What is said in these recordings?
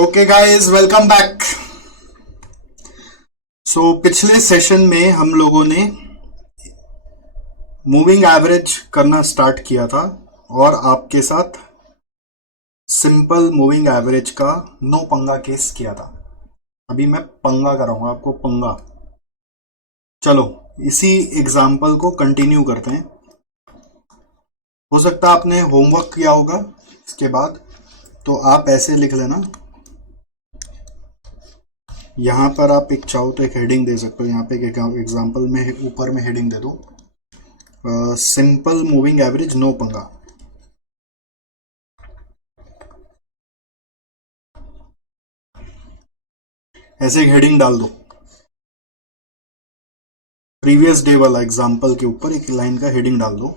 Okay guys, welcome back. पिछले session में हम लोगों ने मूविंग एवरेज करना स्टार्ट किया था और आपके साथ सिंपल मूविंग एवरेज का नो पंगा केस किया था। अभी मैं पंगा कराऊंगा आपको, पंगा। चलो इसी एग्जाम्पल को कंटिन्यू करते हैं। हो सकता है आपने होमवर्क किया होगा इसके बाद, तो आप ऐसे लिख लेना। यहाँ पर आप एक चाहो तो एक हेडिंग दे सकते हो। यहाँ पे एक एग्जाम्पल में ऊपर में हेडिंग दे दो, सिंपल मूविंग एवरेज नो पंगा। ऐसे एक हेडिंग डाल दो। प्रीवियस डे वाला एग्जाम्पल के ऊपर एक लाइन का हेडिंग डाल दो,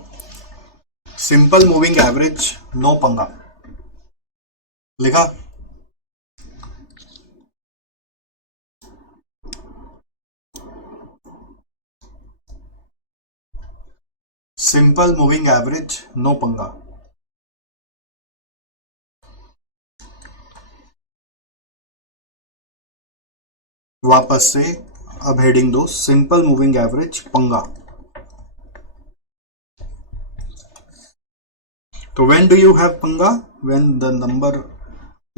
सिंपल मूविंग एवरेज नो पंगा। लिखा? सिंपल मूविंग एवरेज नो पंगा। वापस से अब हेडिंग दो, सिंपल मूविंग एवरेज पंगा। तो व्हेन डू यू हैव पंगा? When the number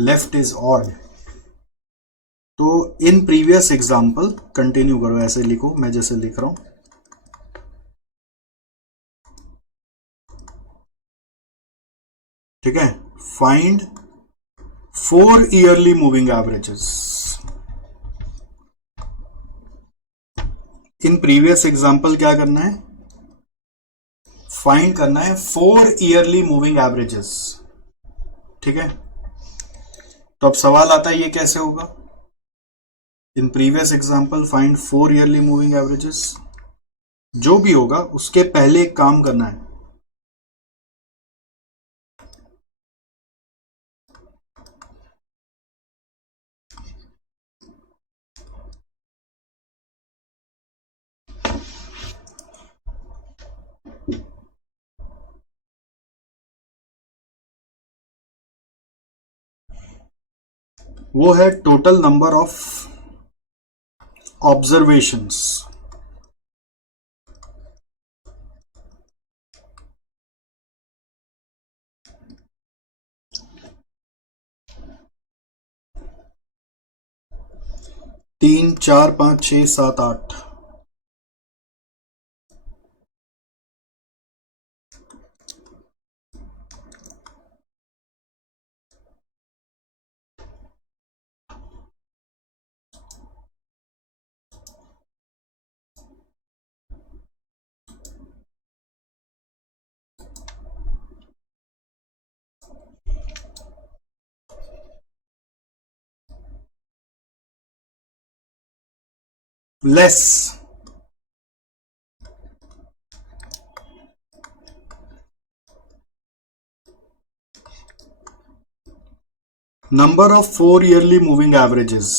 left is odd. तो इन प्रीवियस एग्जाम्पल कंटिन्यू करो, ऐसे लिखो मैं जैसे लिख रहा हूं। ठीक है, फाइंड 4 ईयरली मूविंग एवरेजेस। इन प्रीवियस एग्जाम्पल क्या करना है? फाइंड करना है 4 ईयरली मूविंग एवरेजेस। ठीक है, तो अब सवाल आता है ये कैसे होगा? इन previous example find 4 yearly moving averages. जो भी होगा उसके पहले एक काम करना है। वो है टोटल नंबर ऑफ ऑब्जर्वेशंस। तीन, चार, पांच, छह, सात, आठ। Less number of 4 yearly moving averages.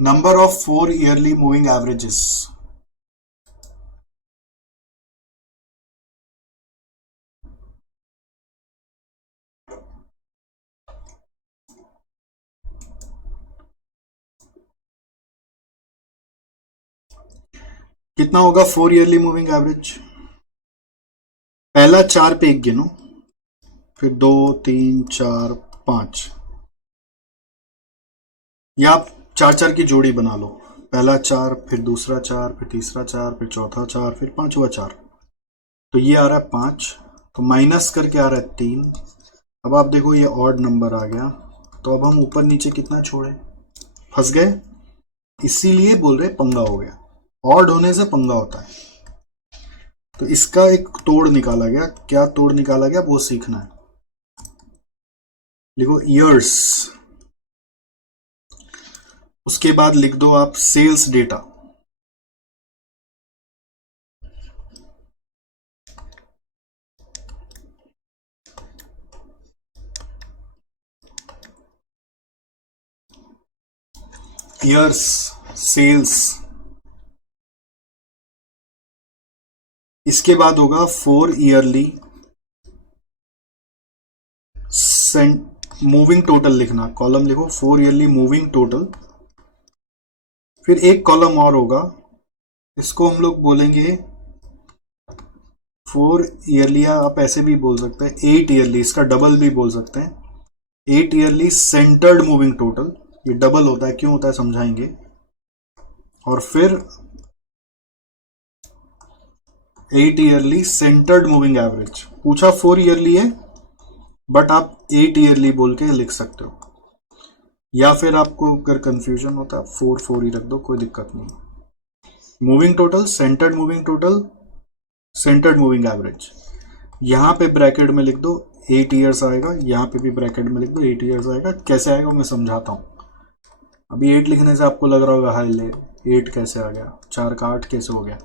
Number of 4 yearly moving averages. कितना होगा 4 ईयरली मूविंग एवरेज? पहला 4 पे एक गिनो, फिर 2, 3, 4, 5, या आप 4 4 की जोड़ी बना लो। पहला 4, फिर दूसरा 4, फिर तीसरा 4, फिर चौथा 4, फिर पांचवा 4। तो ये आ रहा है 5, तो माइनस करके आ रहा है 3। अब आप देखो ये ऑड नंबर आ गया, तो अब हम ऊपर नीचे कितना छोड़े? फंस गए। इसीलिए बोल रहे पंगा हो गया। ऑड होने से पंगा होता है। तो इसका एक तोड़ निकाला गया। क्या तोड़ निकाला गया वो सीखना है। लिखो ईयर्स, उसके बाद लिख दो आप सेल्स डेटा। Years, sales. इसके बाद होगा 4 ईयरली मूविंग टोटल लिखना, कॉलम लिखो 4 ईयरली मूविंग टोटल। फिर एक कॉलम और होगा, इसको हम लोग बोलेंगे 4 ईयरली, आप ऐसे भी बोल सकते हैं 8 ईयरली, इसका डबल भी बोल सकते हैं 8 ईयरली सेंटर्ड मूविंग टोटल। ये डबल होता है, क्यों होता है समझाएंगे। और फिर 8 ईयरली सेंटर्ड मूविंग एवरेज। पूछा 4 ईयरली है, बट आप 8 ईयरली बोल के लिख सकते हो, या फिर आपको अगर कंफ्यूजन होता है 4 ही रख दो, कोई दिक्कत नहीं। Moving total, centred moving total, centred moving average. यहां पे ब्रैकेट में लिख दो 8 ईयर्स आएगा, यहां पे भी ब्रैकेट में लिख दो 8 ईयर्स आएगा। कैसे आएगा मैं समझाता हूं। अभी 8 लिखने से आपको लग रहा होगा हाय ले 8 कैसे आ गया, 4 का 8 कैसे हो गया,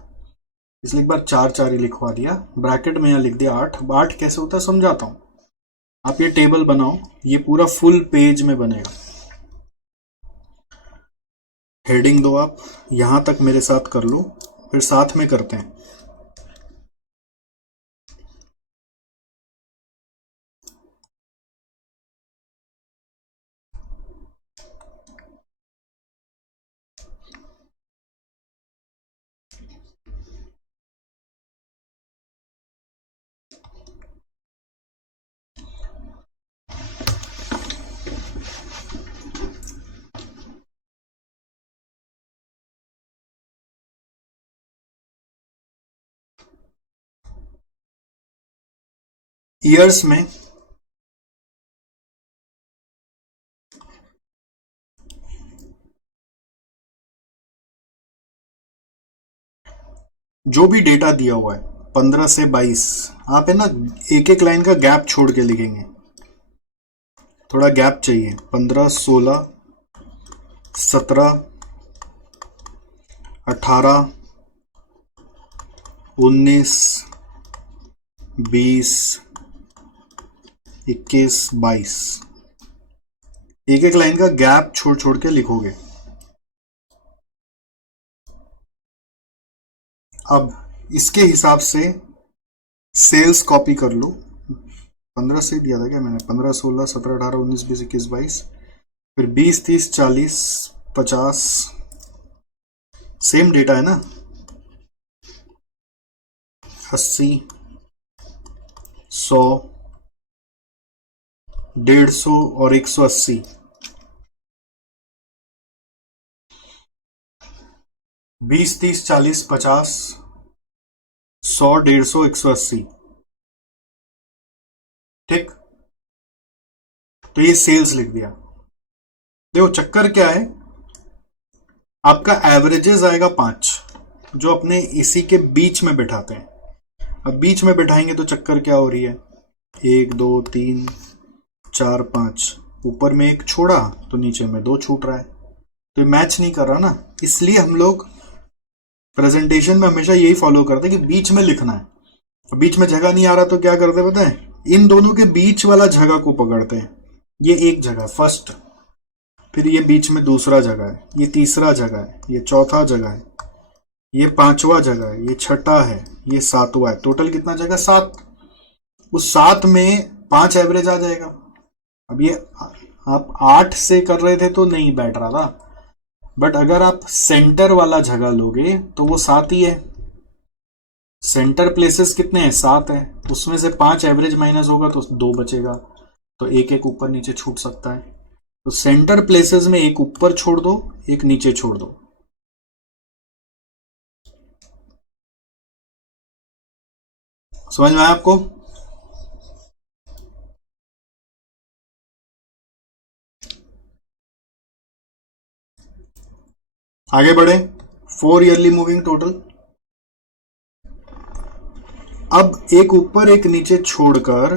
इसलिए एक बार 4 ही लिखवा दिया, ब्रैकेट में यहां लिख दिया 8। 8 कैसे होता है समझाता हूं। आप ये टेबल बनाओ, ये पूरा फुल पेज में बनेगा। हेडिंग दो आप, यहां तक मेरे साथ कर लो, फिर साथ में करते हैं। ईयर्स में जो भी डेटा दिया हुआ है 15 से 22, आप है ना एक एक लाइन का गैप छोड़ के लिखेंगे, थोड़ा गैप चाहिए। 15, 16, 17, 18, 19, 20, 21, 22, एक एक लाइन का गैप छोड़ छोड़ के लिखोगे। अब इसके हिसाब से सेल्स कॉपी कर लो। 15 से दिया था क्या मैंने, 15, 16, 17, 18, 19, 20, 21, 22, फिर 20, 30, 40, 50, सेम डेटा है ना, 80, 100, 150 और 180। 20, 30, 40, 50, 100, 150, 180, ठीक। तो ये सेल्स लिख दिया। देखो चक्कर क्या है, आपका एवरेजेस आएगा 5, जो अपने इसी के बीच में बैठाते हैं। अब बीच में बैठाएंगे तो चक्कर क्या हो रही है, 1, 2, 3, 4, 5, ऊपर में एक छोड़ा तो नीचे में 2 छूट रहा है, तो ये मैच नहीं कर रहा ना। इसलिए हम लोग प्रेजेंटेशन में हमेशा यही फॉलो करते हैं कि बीच में लिखना है। बीच में जगह नहीं आ रहा तो क्या करते हैं पता है, इन दोनों के बीच वाला जगह को पकड़ते हैं। ये एक जगह फर्स्ट, फिर ये बीच में दूसरा जगह है, ये तीसरा जगह है, ये चौथा जगह है, ये 5वां जगह है, ये 6ठा है, ये 7वां है। टोटल कितना जगह, 7। उस 7 में 5 एवरेज आ जाएगा। अब ये आप 8 से कर रहे थे तो नहीं बैठ रहा था, बट अगर आप सेंटर वाला जगह लोगे तो वो 7 ही है। सेंटर प्लेसेस कितने हैं, 7 है, उसमें से 5 एवरेज माइनस होगा तो 2 बचेगा, तो एक एक ऊपर नीचे छूट सकता है। तो सेंटर प्लेसेस में एक ऊपर छोड़ दो, एक नीचे छोड़ दो। समझ में आया आपको। आगे बढ़े, 4 ईयरली मूविंग टोटल। अब एक ऊपर एक नीचे छोड़कर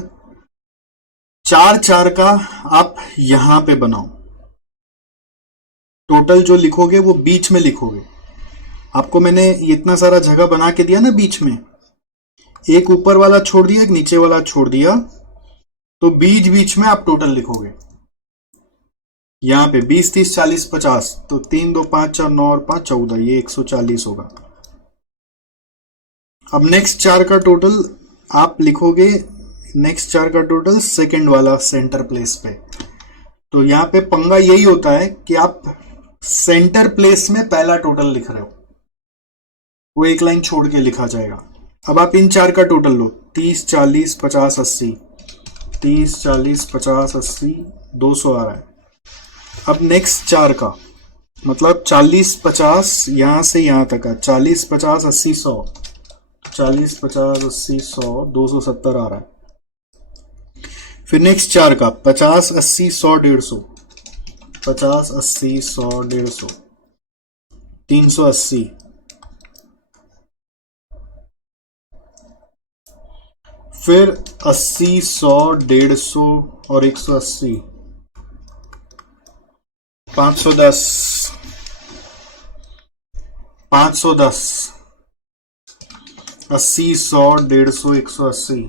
4 का आप यहां पे बनाओ। टोटल जो लिखोगे वो बीच में लिखोगे। आपको मैंने इतना सारा जगह बना के दिया ना, बीच में एक ऊपर वाला छोड़ दिया, एक नीचे वाला छोड़ दिया, तो बीच बीच में आप टोटल लिखोगे। यहां पे 20, 30, 40, 50, तो 3, 2, 5, 4, 9 और 5, 14, ये 140 होगा। अब नेक्स्ट 4 का टोटल आप लिखोगे नेक्स्ट 4 का टोटल सेकंड वाला सेंटर प्लेस पे। तो यहाँ पे पंगा यही होता है कि आप सेंटर प्लेस में पहला टोटल लिख रहे हो, वो एक लाइन छोड़ के लिखा जाएगा। अब आप इन 4 का टोटल लो, 30 40 50 80, 30 40 50 80 200 आ रहा है। अब नेक्स्ट 4 का मतलब 40 50 यहां से यहां तक का, 40 50 80 100, 40 50 80 100 270 आ रहा है। फिर नेक्स्ट 4 का 50 80 100 150, 50 80 100 150, 380, फिर 80 100 150 और 180, 510, 510, 80 100 150 180,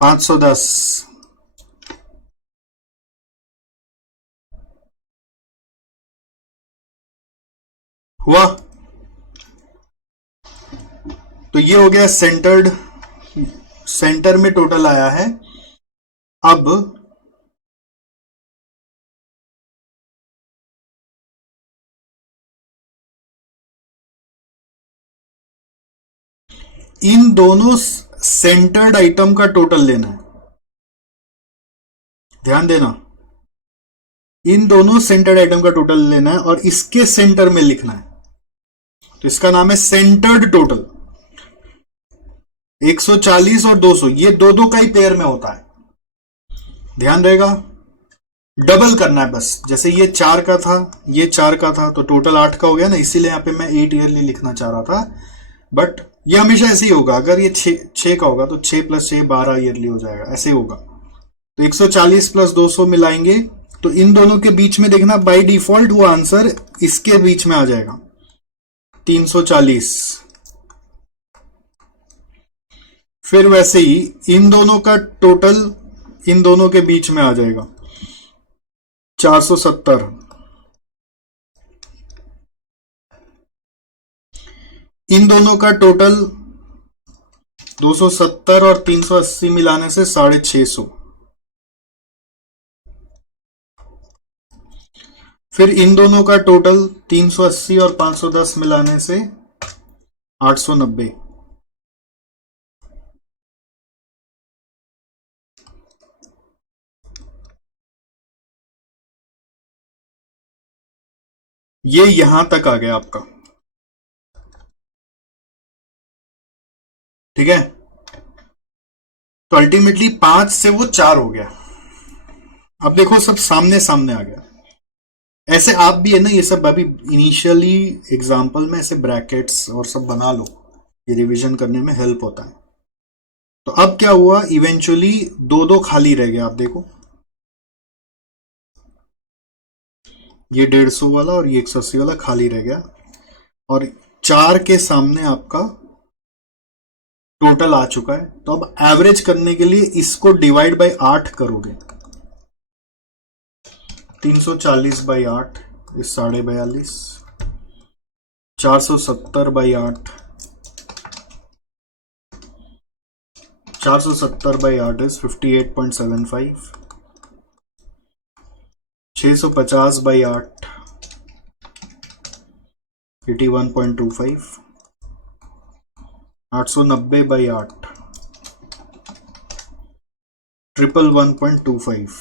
510, हुआ। तो ये हो गया सेंटर्ड, सेंटर में टोटल आया है। अब इन दोनों सेंटर्ड आइटम का टोटल लेना है, ध्यान देना। इन दोनों सेंटर्ड आइटम का टोटल लेना है और इसके सेंटर में लिखना है। तो इसका नाम है सेंटर्ड टोटल। 140 और 200 ये दो दो का ही पेयर में होता है, ध्यान रहेगा। डबल करना है बस, जैसे ये 4 का था ये 4 का था तो टोटल 8 का हो गया ना, इसीलिए यहां पे मैं 8 ईयरली लिखना चाह रहा था। बट ये हमेशा ऐसे ही होगा, अगर ये 6 का होगा तो 6 + 6 12 ईयरली हो जाएगा, ऐसे होगा। तो 140 + 200 मिलाएंगे तो इन दोनों के बीच में देखना, बाय डिफॉल्ट वो आंसर इसके बीच में आ जाएगा 340। फिर वैसे ही इन दोनों का टोटल इन दोनों के बीच में आ जाएगा 470। इन दोनों का टोटल 270 और 380 मिलाने से 650। फिर इन दोनों का टोटल 380 और 510 मिलाने से 890। ये यहां तक आ गया आपका, ठीक है। तो अल्टीमेटली 5 से वो 4 हो गया। अब देखो सब सामने सामने आ गया। ऐसे आप भी है ना, ये सब अभी इनिशियली एग्जाम्पल में ऐसे ब्रैकेट्स और सब बना लो, ये रिवीजन करने में हेल्प होता है। तो अब क्या हुआ, इवेंचुअली दो दो खाली रह गया। आप देखो ये 150 वाला और ये 180 वाला खाली रह गया, और 4 के सामने आपका टोटल आ चुका है। तो अब एवरेज करने के लिए इसको डिवाइड बाय 8 करोगे, 340 बाई 8 इस 42.5, 470 by 8, 470 by 8 is 58.75, 650 by 8 81.25, 890 by 8 111.25।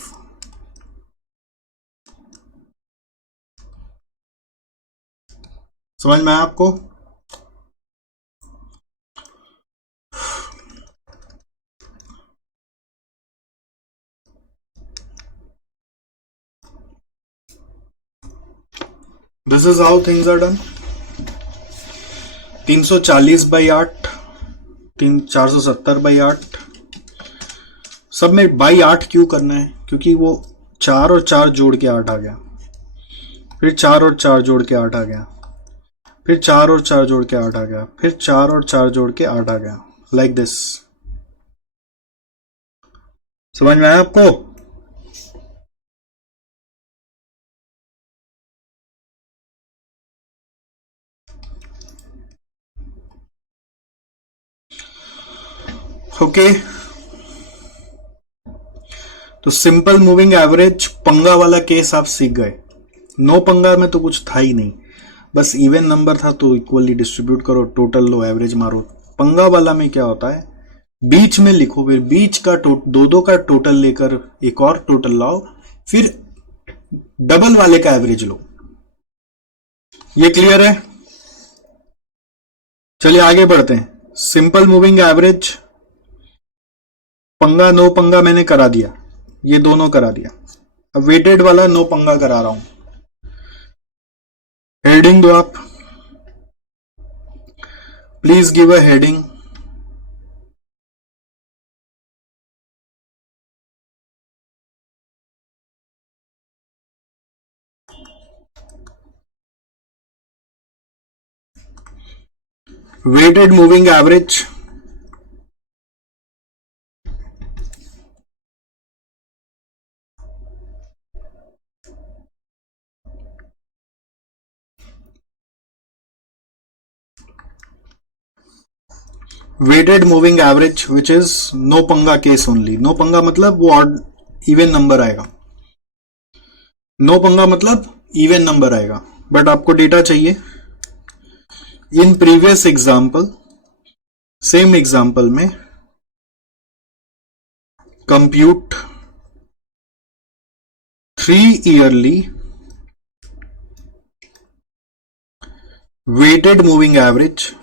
समझ में आया आपको? This is how things are done. 340 by 8, 470 by 8, सब में बाई 8 क्यों करना है, क्योंकि वो 4 और 4 जोड़ के 8 आ गया, फिर 4 और 4 जोड़ के 8 आ गया, फिर 4 और 4 जोड़ के 8 आ गया, फिर 4 और 4 जोड़ के 8 आ गया, लाइक दिस। समझ में आया आपको? ओके, तो सिंपल मूविंग एवरेज पंगा वाला केस आप सीख गए। नो पंगा में तो कुछ था ही नहीं, बस इवन नंबर था तो इक्वली डिस्ट्रीब्यूट करो, टोटल लो, एवरेज मारो। पंगा वाला में क्या होता है, बीच में लिखो, फिर बीच का दो दो का टोटल लेकर एक और टोटल लाओ, फिर डबल वाले का एवरेज लो। ये क्लियर है? चलिए आगे बढ़ते हैं। सिंपल मूविंग एवरेज, पंगा नो पंगा मैंने करा दिया, ये दोनों करा दिया। अब वेटेड वाला नो पंगा करा रहा हूं। हेडिंग दो आप, please give a heading. Weighted moving average, weighted moving average which is no पंगा केस ओनली। नो पंगा मतलब वो ऑड इवन नंबर आएगा, नो पंगा मतलब इवन नंबर आएगा, बट आपको डेटा चाहिए। In previous example, same example में compute 3 yearly weighted moving average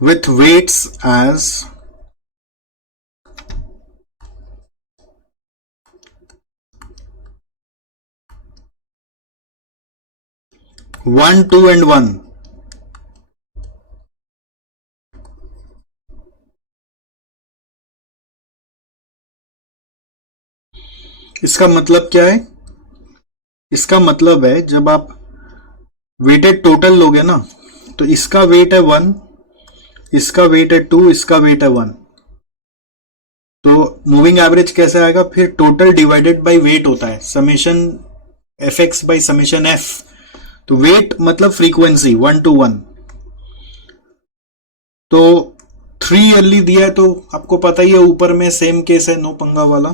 with weights as 1, 2 and 1। इसका मतलब क्या है? इसका मतलब है जब आप वेटेड टोटल लोगे ना, तो इसका वेट है 1, इसका वेट है 2, इसका वेट है 1, तो मूविंग एवरेज कैसे आएगा? फिर टोटल डिवाइडेड बाय वेट होता है, summation F x by summation F. तो वेट मतलब फ्रीक्वेंसी 1 to 1। तो 3 ईयरली दिया है तो आपको पता ही है, ऊपर में सेम केस है नो पंगा वाला।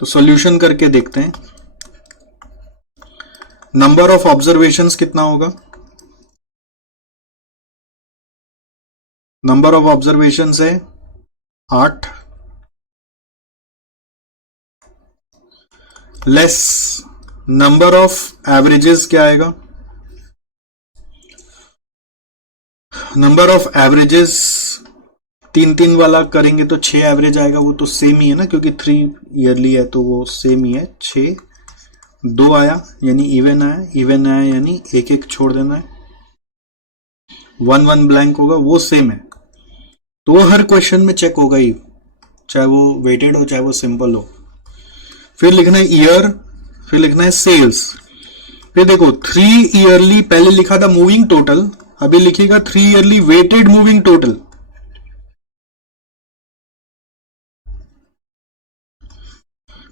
तो सॉल्यूशन करके देखते हैं। नंबर ऑफ ऑब्जर्वेशंस कितना होगा? नंबर ऑफ ऑब्जर्वेशंस है 8, लेस नंबर ऑफ एवरेजेस क्या आएगा? नंबर ऑफ एवरेजेस 3 वाला करेंगे तो 6 एवरेज आएगा, वो तो सेम ही है ना, क्योंकि 3 ईयरली है तो वो सेम ही है। 6, 2 आया यानी इवन आया, इवन आया यानी एक एक छोड़ देना है, 1 1 ब्लैंक होगा, वो सेम है। तो वो हर क्वेश्चन में चेक होगा ही, चाहे वो वेटेड हो चाहे वो सिंपल हो। फिर लिखना है ईयर, फिर लिखना है सेल्स। फिर देखो 3 ईयरली पहले लिखा था मूविंग टोटल, अभी लिखिएगा 3 ईयरली वेटेड मूविंग टोटल।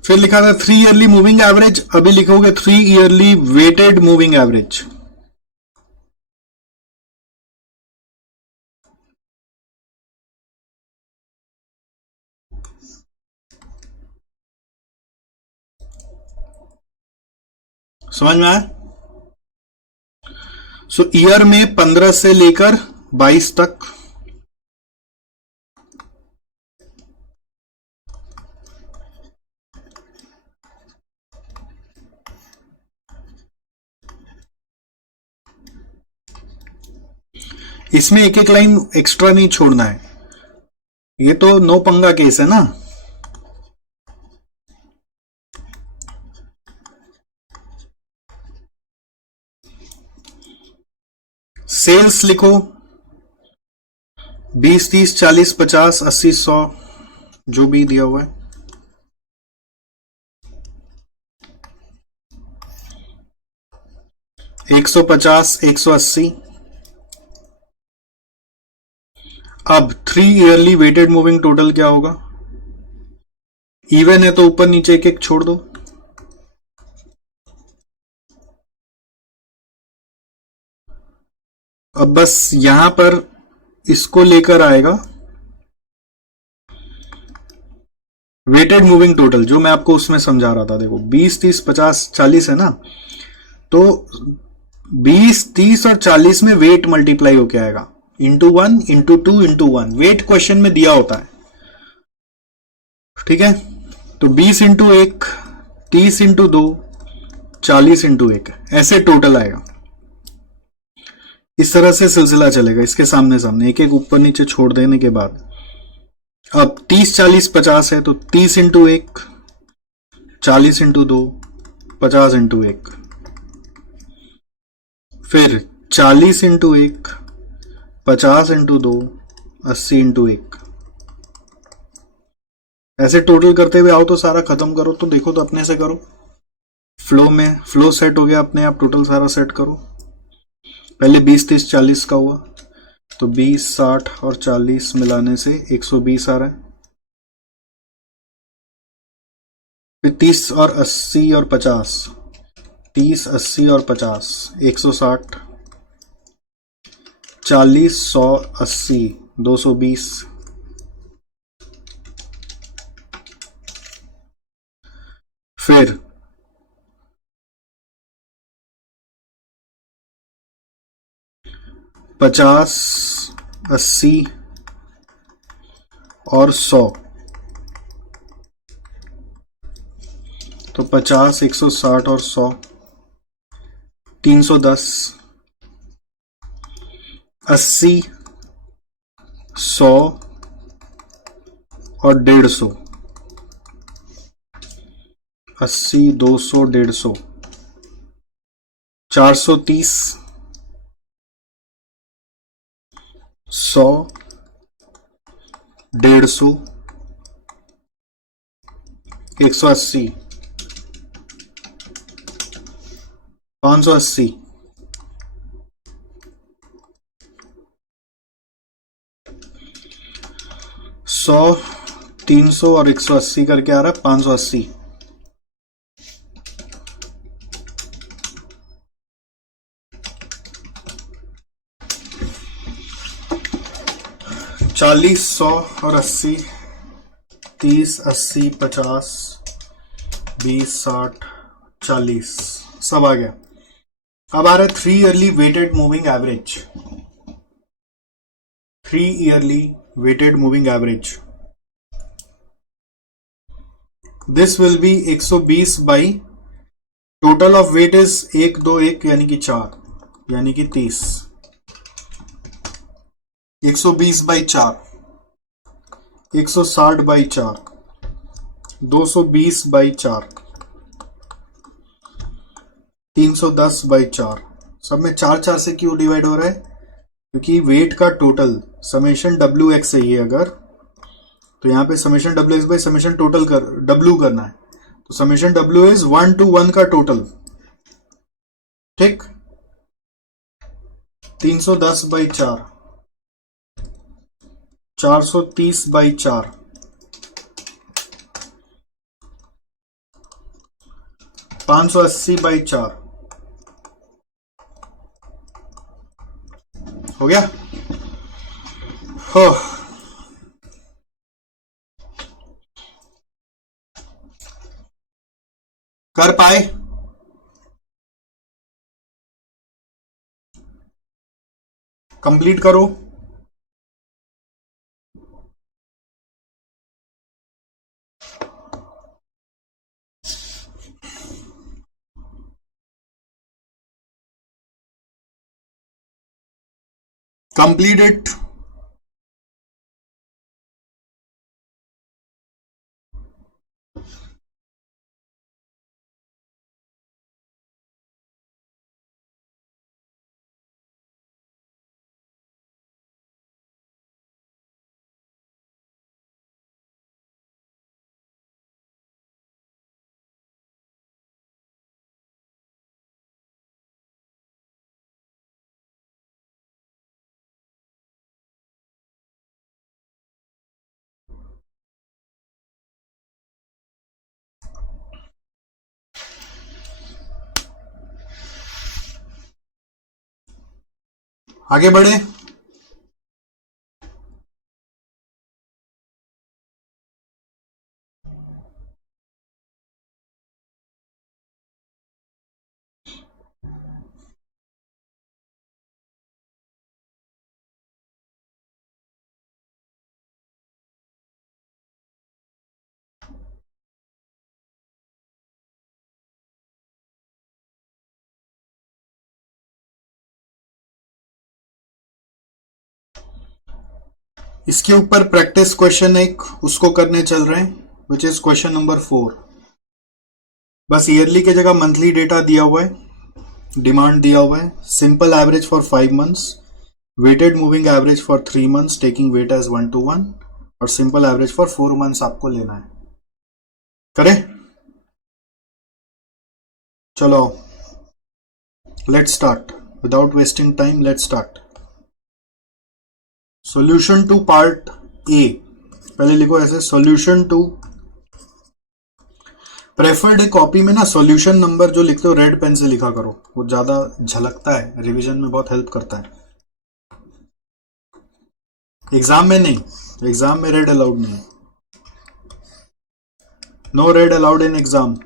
फिर लिखा था 3 ईयरली मूविंग एवरेज, अभी लिखोगे 3 ईयरली वेटेड मूविंग एवरेज। समझ में आया? सो ईयर में 15 से लेकर 22 तक, इसमें एक एक लाइन एक्स्ट्रा नहीं छोड़ना है, ये तो नो पंगा केस है ना। सेल्स लिखो 20, 30, 40, 50, 80, 100 जो भी दिया हुआ है। एक 150, 180। अब 3 ईयरली वेटेड मूविंग टोटल क्या होगा? इवन है तो ऊपर नीचे एक एक छोड़ दो। अब बस यहां पर इसको लेकर आएगा वेटेड मूविंग टोटल, जो मैं आपको उसमें समझा रहा था। देखो 20 30 50 40 है ना, तो 20 30 और 40 में वेट मल्टीप्लाई होके आएगा, into 1 into 2 into 1, weight question में दिया होता है, ठीक है। तो 20 इंटू 1, 30 इंटू 2, 40 इंटू 1, ऐसे टोटल आएगा। इस तरह से सिलसिला चलेगा, इसके सामने सामने एक एक ऊपर नीचे छोड़ देने के बाद। अब 30 40 50 है, तो 30 इंटू 1, 40 इंटू 2, 50 इंटू 1, फिर 40 इंटू 1, 50 इंटू 2, 80 इंटू 1, ऐसे टोटल करते हुए आओ तो सारा खत्म करो। तो देखो, तो अपने से करो, फ्लो में फ्लो सेट हो गया अपने आप, टोटल सारा सेट करो। पहले 20 30 40 का हुआ, तो 20 60 और 40 मिलाने से 120 आ रहा है। फिर 30 और 80 और 50, 30 80 और 50, 160, 40 100 80, 220, फिर 50 80 और 100, तो 50 160 और 100, 310, 80 100 और 150, 80 200 150, 430 100 150, 180 580, 100 300 और 180 करके आ रहा है 580, 40 100 और 80, 30 80 50 20 60 40, सब आ गया। अब आ रहा है 3 yearly weighted moving average. 3 yearly weighted moving average, this will be 120 by total of weight is 1 2 1 यानी कि 4, यानी कि 30, 120 बाई 4, 160 बाई 4, 220 बाई 4, 310 बाई 4। सब में 4 4 से क्यों डिवाइड हो रहा है? क्योंकि वेट का टोटल समेशन डब्ल्यू एक्स है ये, अगर तो यहाँ पे summation W x by summation total कर डब्ल्यू करना है, तो समेशन डब्ल्यू इज 1 to 1 का टोटल, ठीक। 310 बाई 4, 430 बाई 4, 580 बाई 4, हो गया। हो, कर पाए? कंप्लीट करो। Complete it. आगे बढ़े। इसके ऊपर प्रैक्टिस क्वेश्चन एक उसको करने चल रहे हैं, विच इज क्वेश्चन नंबर 4। बस ईयरली के जगह मंथली डेटा दिया हुआ है, डिमांड दिया हुआ है, simple average for 5 months, weighted moving average for 3 months taking weight as 1:1 और सिंपल एवरेज फॉर 4 मंथ्स आपको लेना है। करें? चलो let's start without wasting time, let's start. Solution to part A, पहले लिखो ऐसे, सॉल्यूशन टू। प्रेफर्ड कॉपी में ना सॉल्यूशन नंबर जो लिखते हो रेड पेन से लिखा करो, वो ज्यादा झलकता है, रिवीजन में बहुत हेल्प करता है। एग्जाम में नहीं, एग्जाम में रेड अलाउड नहीं, no read allowed in exam.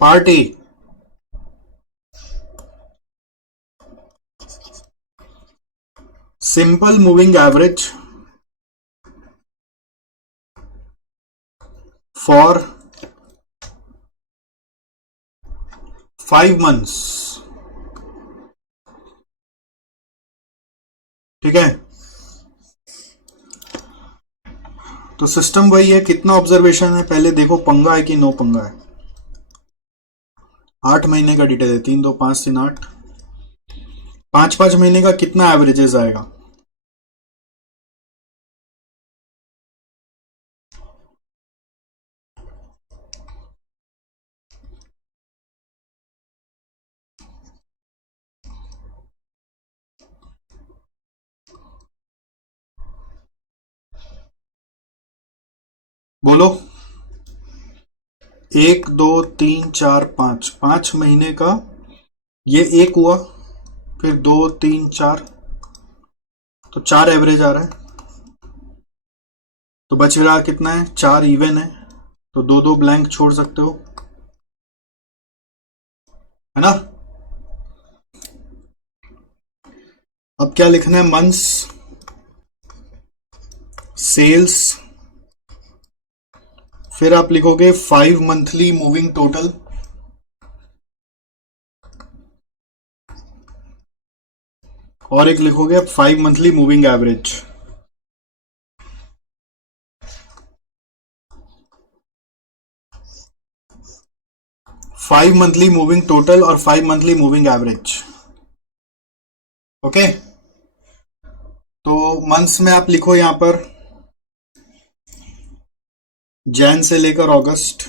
Part A, simple moving average for 5 months, ठीक है। तो सिस्टम वही है, कितना ऑब्जर्वेशन है पहले देखो, पंगा है कि नो पंगा है। 8 महीने का डिटेल है, 3 2 5 3 8, 5 महीने का कितना एवरेजेस आएगा? बोलो। 1 2 3 4 5, 5 महीने का ये एक हुआ, फिर 2 3 4, तो 4 एवरेज आ रहा है। तो बच रहा कितना है? 4 इवन है, तो 2 2 ब्लैंक छोड़ सकते हो, है ना। अब क्या लिखना है? मंथ्स सेल्स, फिर आप लिखोगे 5 मंथली मूविंग टोटल, और एक लिखोगे 5 monthly moving average. Five monthly moving total और 5 मंथली मूविंग एवरेज, ओके। तो मंथ्स में आप लिखो यहां पर जैन से लेकर अगस्त,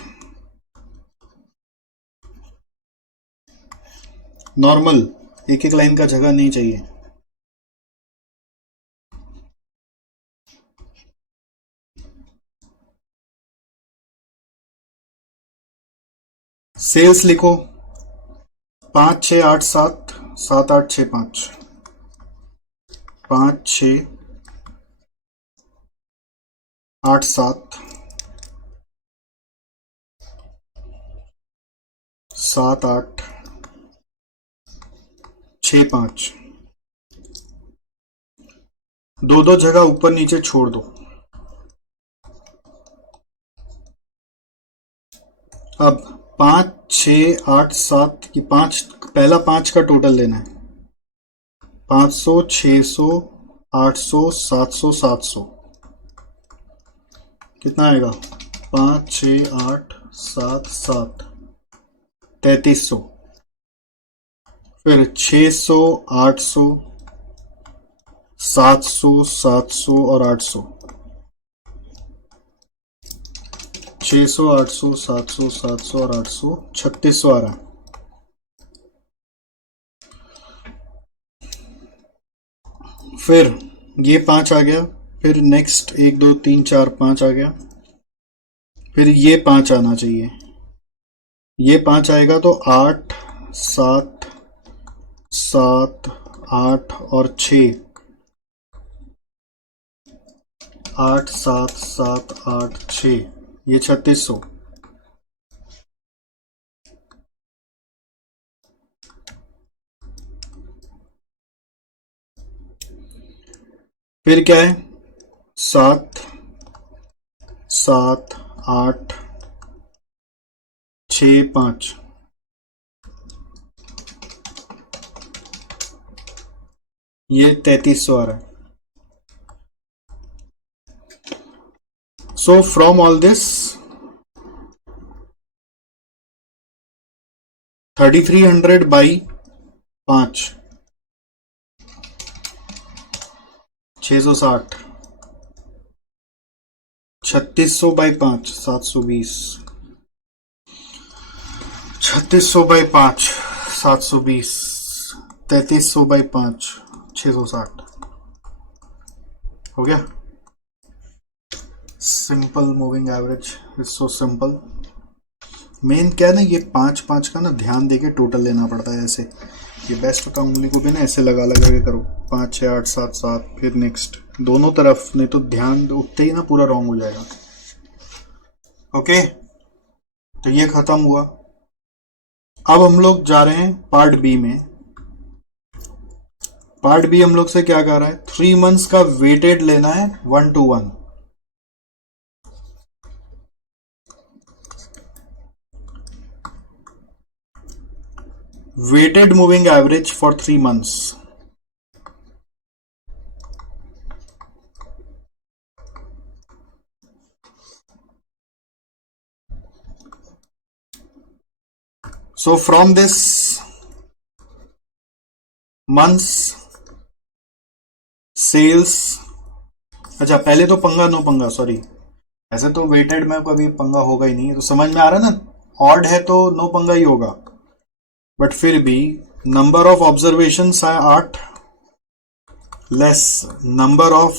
नॉर्मल, एक एक लाइन का जगह नहीं चाहिए। सेल्स लिखो 5 6 8 7 7 8 6 5, 5 6 8 7 7 8 6 5, 2 2 जगह ऊपर नीचे छोड़ दो। अब 5 6 8 7 की 5, पहला 5 का टोटल लेना है, 500 600 800 700 700, कितना आएगा? 5 6 8 7 7 3300, फिर 600 800 700 700 और 800, 600 800 700 700 और 800, 3600 आ रहा है। फिर ये 5 आ गया, फिर नेक्स्ट 1 2 3 4 5 आ गया, फिर ये 5 आना चाहिए, ये 5 आएगा तो 8 7 7 8 और 6, 8 7 7 8 6, ये 3600। फिर क्या है, 7 7 8 6 5, ये 3300 आ रहा है। So from all this 3300 by 5 660, 3600 by 5 720, 3600 by 5 720, 3300 by 5 660 हो गया। Simple moving average is so simple. Main क्या है ना, ये 5 5 का ना ध्यान देके टोटल लेना पड़ता है। ऐसे ये बेस्ट का उंगली को भी ना ऐसे लगा लगा के करो, 5 6 8 7 7, फिर नेक्स्ट दोनों तरफ, नहीं तो ध्यान उठते ही ना पूरा रॉन्ग हो जाएगा। ओके, तो ये खत्म हुआ। अब हम लोग जा रहे हैं पार्ट बी में। पार्ट बी हम लोग से क्या कह रहा है, 3 मंथ्स का वेटेड लेना है 1 to 1। weighted moving average for 3 months. So from this months sales, अच्छा पहले तो पंगा नो पंगा, सॉरी, ऐसे तो वेटेड में कभी पंगा होगा ही नहीं, तो समझ में आ रहा है ना, ऑड है तो नो पंगा ही होगा। बट फिर भी नंबर ऑफ ऑब्जर्वेशन है 8 less number of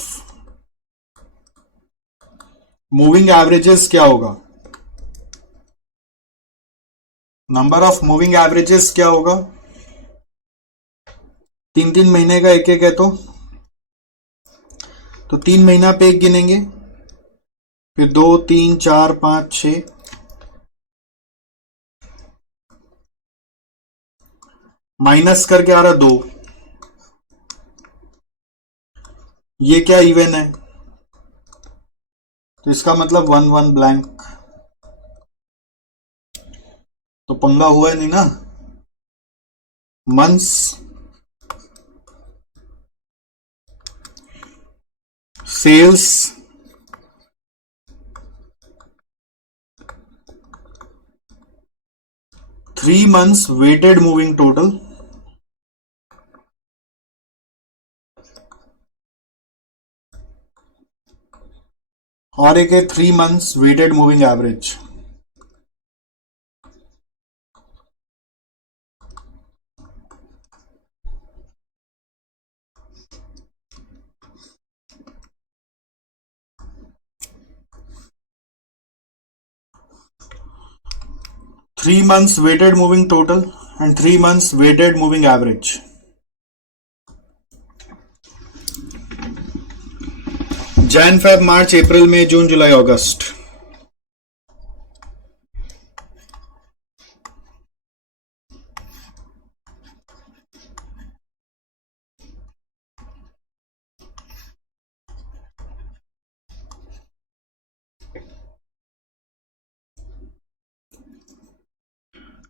moving averages क्या होगा, नंबर ऑफ मूविंग एवरेजेस क्या होगा, 3 महीने का एक एक है तो 3 महीना पे एक गिनेंगे, फिर 2 3 4 5 6, माइनस करके आ रहा 2, ये क्या इवन है, तो इसका मतलब 1 1 ब्लैंक, तो पंगा हुआ नहीं ना। Months sales three months weighted moving total और एक है 3 months weighted moving average. Three months weighted moving total and 3 months weighted moving average. Jan, Feb, March, April, May, June, July, August.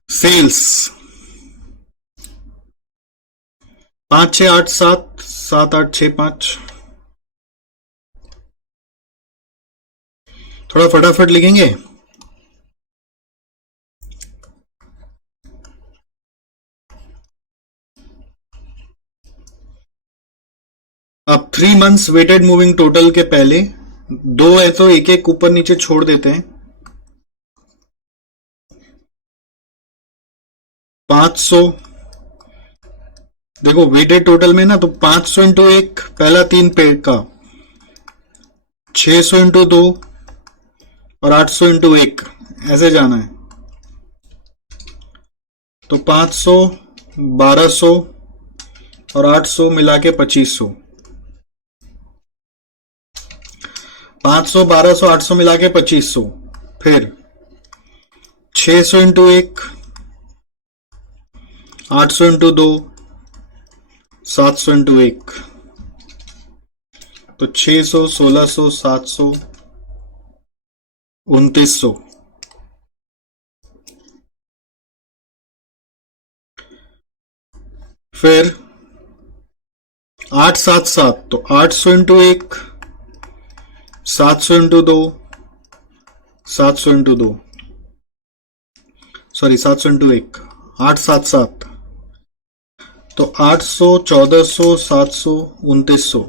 Sales 5 6 8 7 7 8 6 5, थोड़ा फटाफट लिखेंगे। अब 3 मंथ्स वेटेड मूविंग टोटल के पहले 2 है तो एक एक ऊपर नीचे छोड़ देते हैं, 500, देखो वेटेड टोटल में ना, तो 500 इंटू 1 पहला 3 पे का, 600 इंटू 2 और 800 इंटू 1, ऐसे जाना है। तो 500, 1200 और 800 मिला के 2500। 500, 1200, 800 मिला के 2500। फिर 600 इंटू 1, 800 इंटू 2, 700 इंटू 1। तो 600, 1600, 700, 2900। फिर 8, 7, 7, तो 800 into 1, 700 into 2, 700 into 2, sorry 700 into 1, 8, 7, 7, तो 800, 1400, 700, 2900।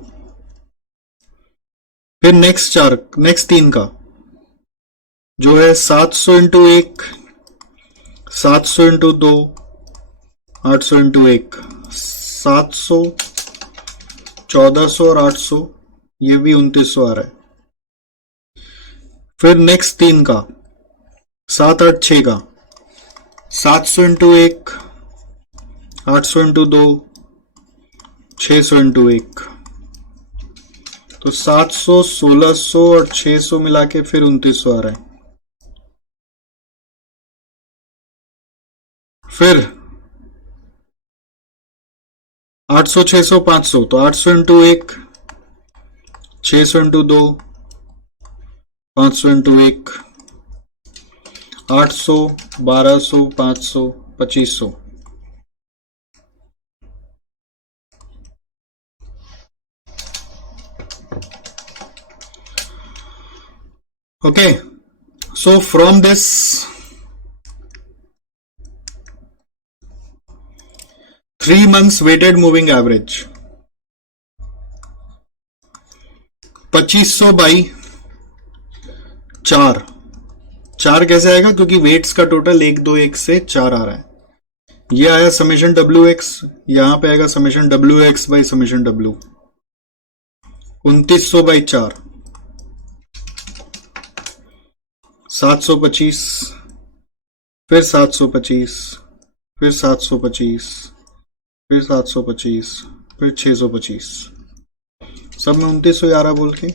फिर नेक्स्ट तीन का जो है 700 इंटू 1, 700 इंटू 2, 800 इंटू 1, 700, 1400 और 800, ये भी 2900 आ रहा है। फिर नेक्स्ट तीन का 7, 8, 6 का 700 इंटू 1, 800 इंटू 2, 600 इंटू 1, तो 700, 1600 और 600 मिला के फिर 2900 आ रहा है। फिर 800, 600, 500, तो 800 into 1, 600 into 2, 500 into 1, 800, 1200, 500, 2500। Okay, so from this 3 months weighted moving average 2500 by 4 कैसे आएगा, क्योंकि वेट्स का टोटल 1, 2, 1 से 4 आ रहा है। ये आया समेशन डब्ल्यू एक्स, यहां पे आएगा summation W x by summation W. 2900 by 4 725, फिर 725, फिर 725, फिर 725, फिर 625, सब में 2900 आ रहा बोल के।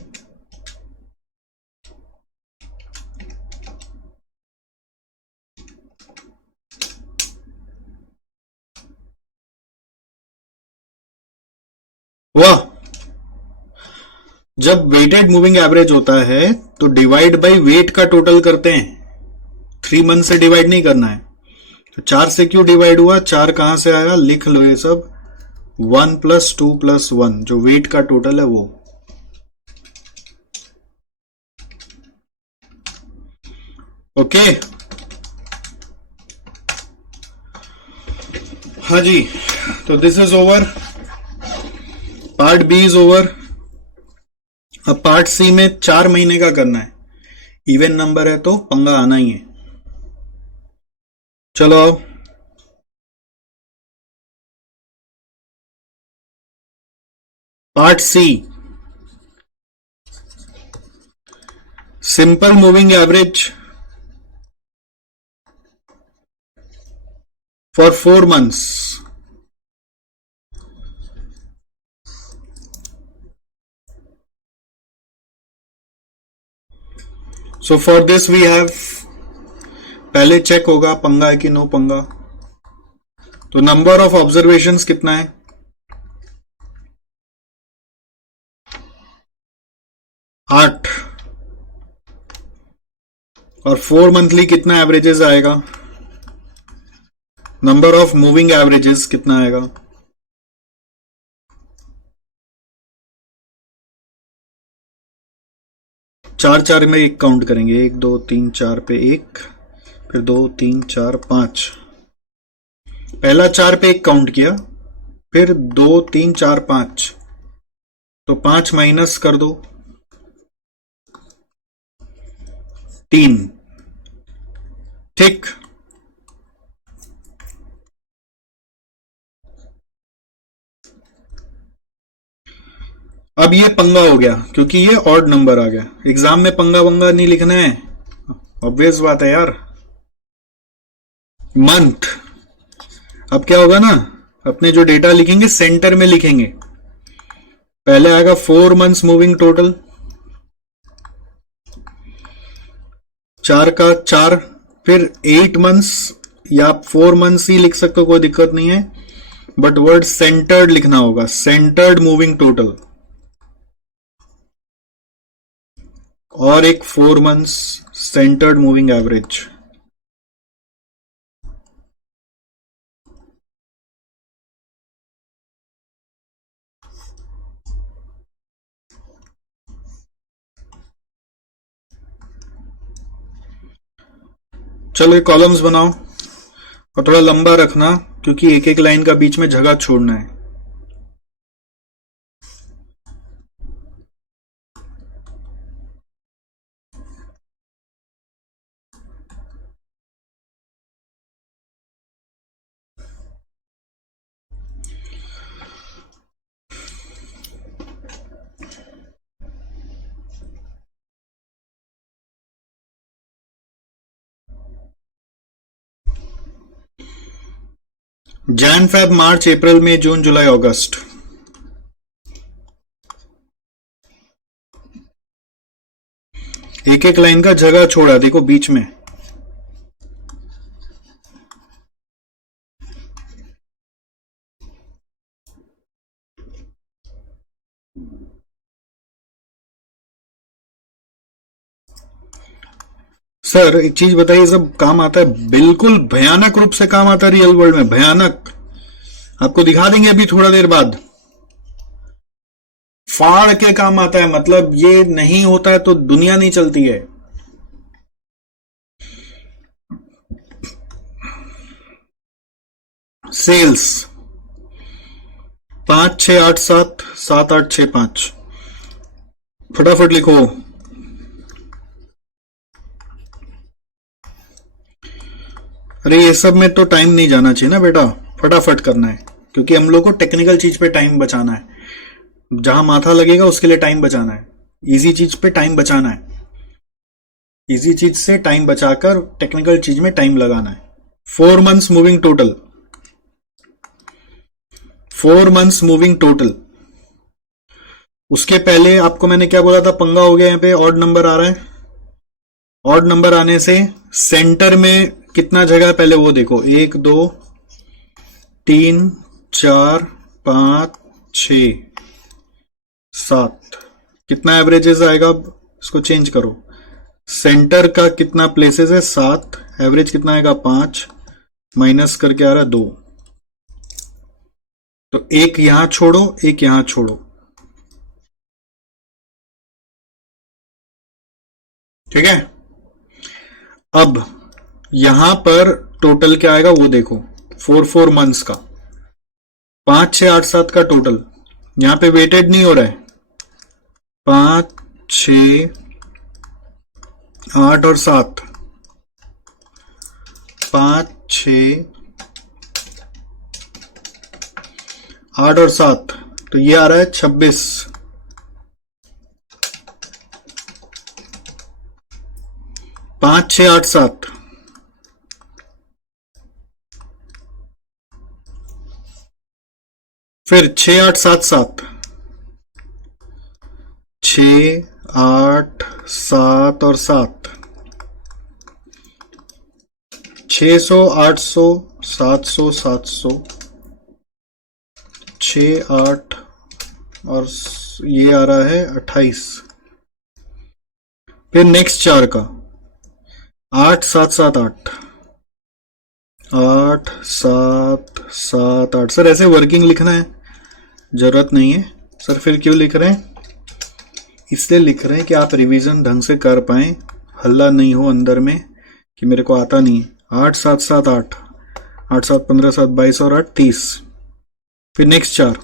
वाह, जब वेटेड मूविंग एवरेज होता है तो डिवाइड बाय वेट का टोटल करते हैं, 3 मंथ से डिवाइड नहीं करना है। तो 4 से क्यों डिवाइड हुआ, 4 कहां से आया, लिख लो ये सब, 1 + 2 + 1 जो वेट का टोटल है वो। ओके हाँ जी, तो this is over, part B is over. अब पार्ट सी में 4 महीने का करना है, इवन नंबर है तो पंगा आना ही है। चलो आओ, part C, simple moving average for 4 months। So for this we have, पहले चेक होगा पंगा है कि नो पंगा। तो नंबर ऑफ ऑब्जर्वेशंस कितना है, 8, और 4 मंथली कितना एवरेजेस आएगा, नंबर ऑफ मूविंग एवरेजेस कितना आएगा, चार में एक काउंट करेंगे, 1, 2, 3, 4 पे 1, फिर 2, 3, 4, 5, पहला 4 पे एक काउंट किया, फिर 2, 3, 4, 5, तो 5 माइनस कर दो, 3, ठीक। अब ये पंगा हो गया क्योंकि ये ऑड नंबर आ गया। एग्जाम में पंगा वंगा नहीं लिखना है, ऑब्वियस बात है यार। मंथ अब क्या होगा ना, अपने जो डेटा लिखेंगे सेंटर में लिखेंगे। पहले आएगा 4 मंथ्स मूविंग टोटल, 4 का 4, फिर 8 मंथ्स या 4 मंथ्स ही लिख सकते हो, कोई दिक्कत नहीं है, बट वर्ड सेंटर्ड लिखना होगा, सेंटर्ड मूविंग टोटल। और एक 4 मंथ्स सेंटर्ड मूविंग एवरेज। चलो ये कॉलम्स बनाओ और थोड़ा लंबा रखना, क्योंकि एक एक लाइन का बीच में जगह छोड़ना है। जैन फेब मार्च अप्रैल मई जून जुलाई अगस्त। एक एक लाइन का जगह छोड़ा, देखो बीच में। सर एक चीज बताइए, सब काम आता है? बिल्कुल भयानक रूप से काम आता है रियल वर्ल्ड में, भयानक। आपको दिखा देंगे अभी थोड़ा देर बाद। फाड़ के काम आता है, मतलब ये नहीं होता है तो दुनिया नहीं चलती है। सेल्स 5 6 8 7 7 8 6 5, फटाफट लिखो। अरे ये सब में तो टाइम नहीं जाना चाहिए ना बेटा, फटाफट करना है, क्योंकि हम लोग को टेक्निकल चीज पे टाइम बचाना है। जहां माथा लगेगा उसके लिए टाइम बचाना है, इजी चीज पे टाइम बचाना है, इजी चीज से टाइम बचाकर टेक्निकल चीज में टाइम लगाना है। 4 months moving total, 4 months moving total. उसके पहले आपको मैंने क्या बोला था, पंगा हो गया, यहाँ पे ऑड नंबर आ रहा है। ऑड नंबर आने से सेंटर में कितना जगह है पहले वो देखो, 1 2 3 4 5 6 7, कितना एवरेजेस आएगा? अब इसको चेंज करो, सेंटर का कितना प्लेसेस है 7, एवरेज कितना आएगा 5, माइनस करके आ रहा है 2, तो एक यहां छोड़ो, एक यहां छोड़ो, ठीक है। अब यहां पर टोटल क्या आएगा वो देखो, 4 मंथ्स का, 5 6 8 7 का टोटल। यहां पे वेटेड नहीं हो रहा है, 5 6 8 और 7, 5 6 8 और 7, तो ये आ रहा है 26। 5 6 8 7, फिर 6 8 7 7, 6 8 7 और 7, 600 800 700 700, 6 8 और ये आ रहा है 28। फिर नेक्स्ट 4 का 8 7 7 8, 8 7 7 8। सर ऐसे वर्किंग लिखना है, जरूरत नहीं है सर। फिर क्यों लिख रहे हैं? इसलिए लिख रहे हैं कि आप रिवीजन ढंग से कर पाए, हल्ला नहीं हो अंदर में कि मेरे को आता नहीं है। 8 7 7 8, 8 7 15 7 22 और 8 30। फिर नेक्स्ट 4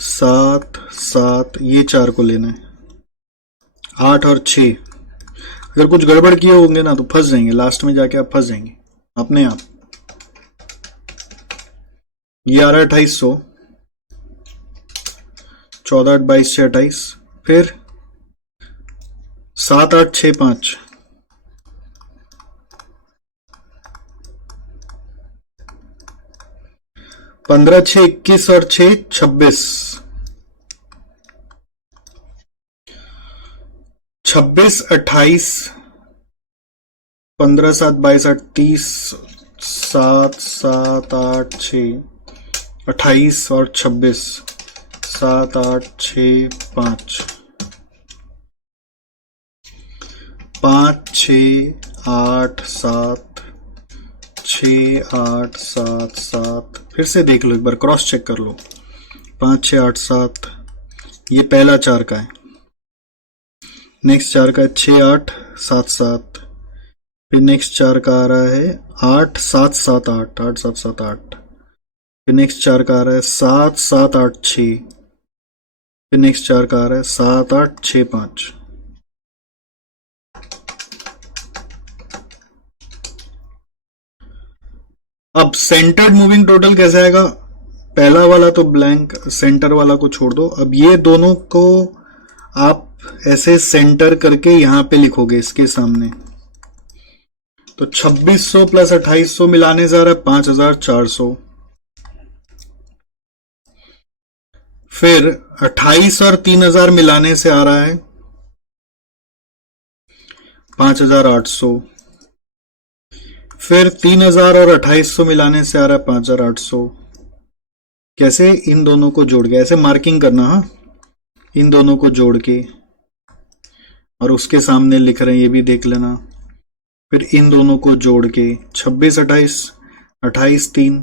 7 7, ये 4 को लेना है, 8 और 6। अगर कुछ गड़बड़ किए होंगे ना तो फंस जाएंगे, लास्ट में जाके आप फंस जाएंगे अपने आप। ये आ रहा है 2800, 14 8 22 6 28। फिर 7 8 6 5, 15 6 21 और 6 26, 26 28, 15 7 22 8 30, 7 7 8 6 28 और 26, 7 8 6 5, 5 6 8 7, 6 8 7 7, फिर से देख लो एक बार, क्रॉस चेक कर लो। 5 6 8 7, ये पहला 4 का है, नेक्स्ट 4 का है 6 8 7 7, फिर नेक्स्ट 4 का आ रहा है 8 7 7 8, 8 7 7 8, फिर नेक्स्ट 4 का आ रहा है 7 7 8 6, फिर नेक्स्ट 4 का आ रहा है 7 8 6 5। अब सेंटर्ड मूविंग टोटल कैसे आएगा? पहला वाला तो ब्लैंक, सेंटर वाला को छोड़ दो। अब ये दोनों को आप ऐसे सेंटर करके यहां पे लिखोगे इसके सामने, तो 2600 प्लस 2800 मिलाने जा रहा है 5400, फिर 28 और 3000 मिलाने से आ रहा है 5800, फिर 3000 और 2800 मिलाने से आ रहा है 5800। कैसे? इन दोनों को जोड़ के ऐसे मार्किंग करना, हाँ, इन दोनों को जोड़ के, और उसके सामने लिख रहे हैं ये भी देख लेना। फिर इन दोनों को जोड़ के 26 28, 28 3,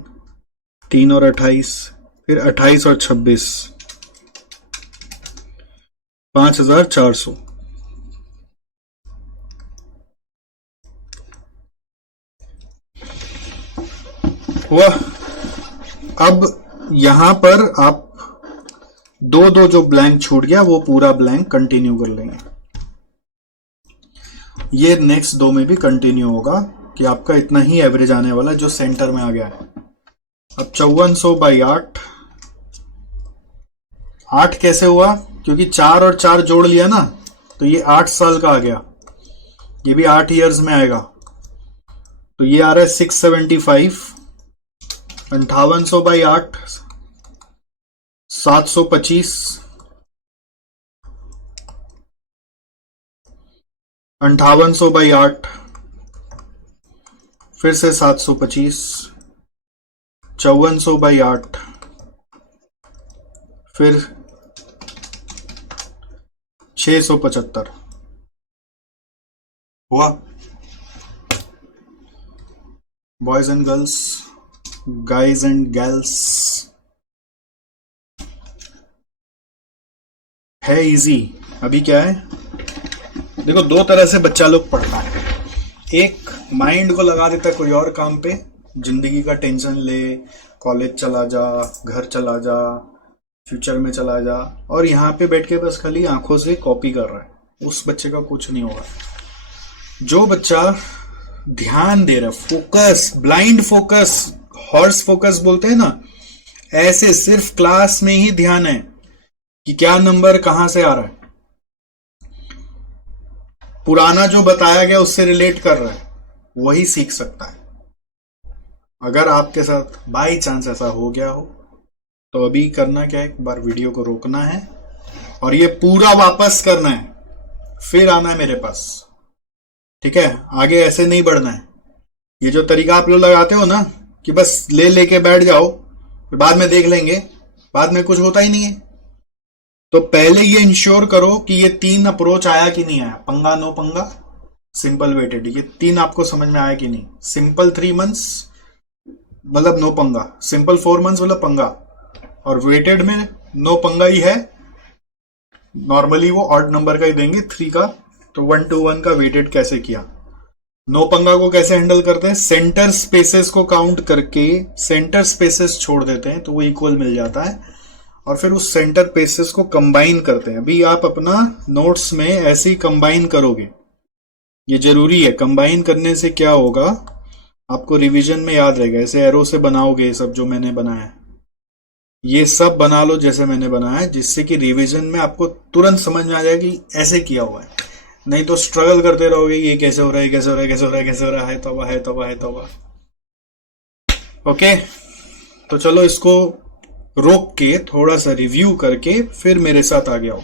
3 और 28, फिर 28 और 26, 5400। हुआ? अब यहां पर आप दो दो जो ब्लैंक छूट गया वो पूरा ब्लैंक कंटिन्यू कर लेंगे। ये नेक्स्ट दो में भी कंटिन्यू होगा कि आपका इतना ही एवरेज आने वाला जो सेंटर में आ गया है। अब 5400 बाई 8, 8 कैसे हुआ? क्योंकि 4 और 4 जोड़ लिया ना, तो ये 8 साल का आ गया, ये भी 8 इयर्स में आएगा, तो ये आ रहा है 675। 5800 बाई 8 725, 5800 बाई 8 फिर से 725, 5400 बाई 8 फिर 675। हुआ? Boys and girls, guys and girls, है इजी। अभी क्या है, देखो दो तरह से बच्चा लोग पढ़ता है। एक माइंड को लगा देता है कोई और काम पे, जिंदगी का टेंशन ले, कॉलेज चला जा, घर चला जा, फ्यूचर में चला जा, और यहाँ पे बैठ के बस खाली आंखों से कॉपी कर रहा है। उस बच्चे का कुछ नहीं होगा। जो बच्चा ध्यान दे रहा है, focus, blind focus, horse focus बोलते हैं ना, ऐसे सिर्फ क्लास में ही ध्यान है कि क्या नंबर कहां से आ रहा है, पुराना जो बताया गया उससे रिलेट कर रहा है, वही सीख सकता है। अगर आपके साथ बाई चांस ऐसा हो गया हो तो अभी करना क्या है, एक बार वीडियो को रोकना है और ये पूरा वापस करना है, फिर आना है मेरे पास। ठीक है? आगे ऐसे नहीं बढ़ना है। ये जो तरीका आप लोग लगाते हो ना कि बस ले लेके बैठ जाओ, बाद में देख लेंगे, बाद में कुछ होता ही नहीं है। तो पहले ये इंश्योर करो कि ये 3 अप्रोच आया कि नहीं आया, पंगा, नो पंगा, सिंपल वेटेड, ये 3 आपको समझ में आया कि नहीं। सिंपल 3 मंथ्स मतलब नो पंगा, सिंपल 4 मंथ्स मतलब पंगा, और वेटेड में नो पंगा ही है। नॉर्मली वो ऑड नंबर का ही देंगे 3 का, तो 1 to 1 का वेटेड कैसे किया। नो पंगा को कैसे हैंडल करते हैं, सेंटर स्पेसेस को काउंट करके सेंटर स्पेसेस छोड़ देते हैं तो वो इक्वल मिल जाता है, और फिर उस सेंटर स्पेसेस को कंबाइन करते हैं। अभी आप अपना नोट्स में ऐसे ही कंबाइन करोगे, ये जरूरी है। कंबाइन करने से क्या होगा, आपको रिवीजन में याद रहेगा। ऐसे एरो से बनाओगे ये सब जो मैंने बनाया है, ये सब बना लो जैसे मैंने बनाया है, जिससे कि रिवीजन में आपको तुरंत समझ में आ जाए कि ऐसे किया हुआ है। नहीं तो स्ट्रगल करते रहोगे, ये कैसे हो रहा है, कैसे हो रहा है, कैसे हो रहा है, कैसे हो रहा है, तौबा है, तौबा है, तौबा। ओके, तो चलो इसको रोक के थोड़ा सा रिव्यू करके फिर मेरे साथ आगे आओ,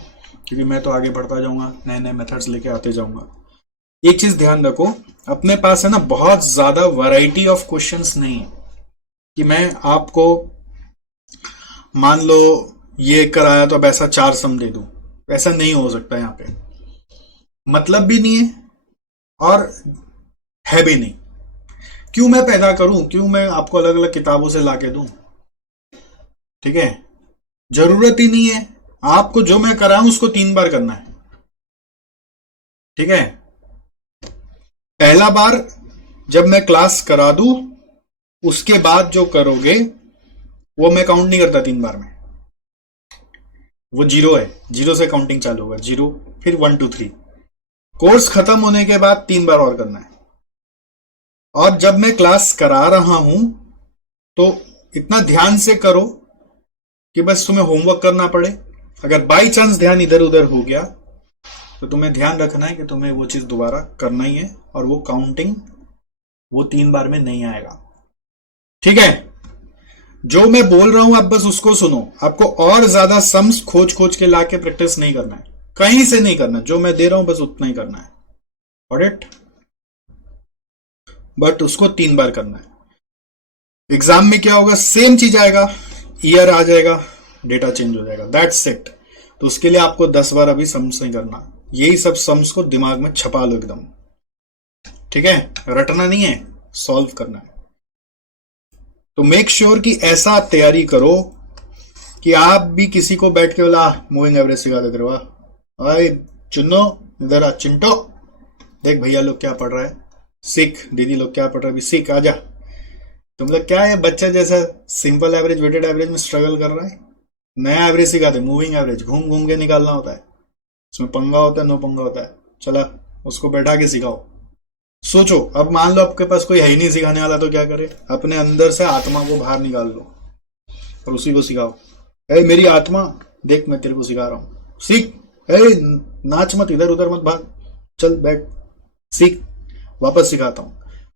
क्योंकि मैं तो आगे बढ़ता जाऊंगा, नए नए मेथड्स लेके आते जाऊंगा। एक चीज ध्यान रखो, अपने पास है ना बहुत ज्यादा वैरायटी ऑफ क्वेश्चंस नहीं है कि मैं आपको मान लो ये कराया तो अब ऐसा 4 सम दे दूं, ऐसा नहीं हो सकता। यहाँ पे मतलब भी नहीं है और है भी नहीं। क्यों मैं पैदा करूं, क्यों मैं आपको अलग अलग किताबों से लाके दूं? ठीक है, जरूरत ही नहीं है। आपको जो मैं कराऊं उसको 3 बार करना है। ठीक है, पहला बार जब मैं क्लास करा दूं उसके बाद जो करोगे वो मैं काउंट नहीं करता 3 बार में, वो 0 है, 0 से काउंटिंग चालू होगा, 0 फिर 1 2 3। कोर्स खत्म होने के बाद 3 बार और करना है। और जब मैं क्लास करा रहा हूं तो इतना ध्यान से करो कि बस तुम्हें होमवर्क करना पड़े। अगर बाई चांस ध्यान इधर उधर हो गया तो तुम्हें ध्यान रखना है कि तुम्हें वो चीज दोबारा करना ही है, और वो काउंटिंग वो 3 बार में नहीं आएगा। ठीक है, जो मैं बोल रहा हूं आप बस उसको सुनो। आपको और ज्यादा सम्स खोज खोज के लाके प्रैक्टिस नहीं करना है, कहीं से नहीं करना। जो मैं दे रहा हूं बस उतना ही करना है, ऑडिट, बट उसको 3 बार करना है। एग्जाम में क्या होगा, सेम चीज आएगा, ईयर आ जाएगा, डेटा चेंज हो जाएगा, दैट्स इट। तो उसके लिए आपको 10 बार अभी सम्स नहीं करना, यही सब सम्स को दिमाग में छपा लो एकदम। ठीक है, रटना नहीं है, सॉल्व करना है। तो मेक श्योर कि ऐसा आप तैयारी करो कि आप भी किसी को बैठ के बोला मूविंग एवरेज सिखा देते रहो, अरे चुनो इधर आ, चिंटो देख भैया लोग क्या पढ़ रहा है, सीख, दीदी लोग क्या पढ़ रहा है, भी सीख, आजा। तुम लोग क्या है बच्चा जैसा सिंपल एवरेज वेटेड एवरेज में स्ट्रगल कर रहा है। नया एवरेज सिखाते, मूविंग एवरेज घूम घूम के निकालना होता है, उसमें पंगा होता है, नो पंगा होता है। चला उसको बैठा के सिखाओ। सोचो, अब मान लो आपके पास कोई है ही नहीं सिखाने वाला, तो क्या करे? अपने अंदर से आत्मा को बाहर निकाल लो और उसी को सिखाओ। ए मेरी आत्मा देख, मैं तेरे को सिखा रहा हूं, सीख। ए नाच मत, इधर उधर मत भाग, चल बैठ सीख, वापस सिखाता हूं।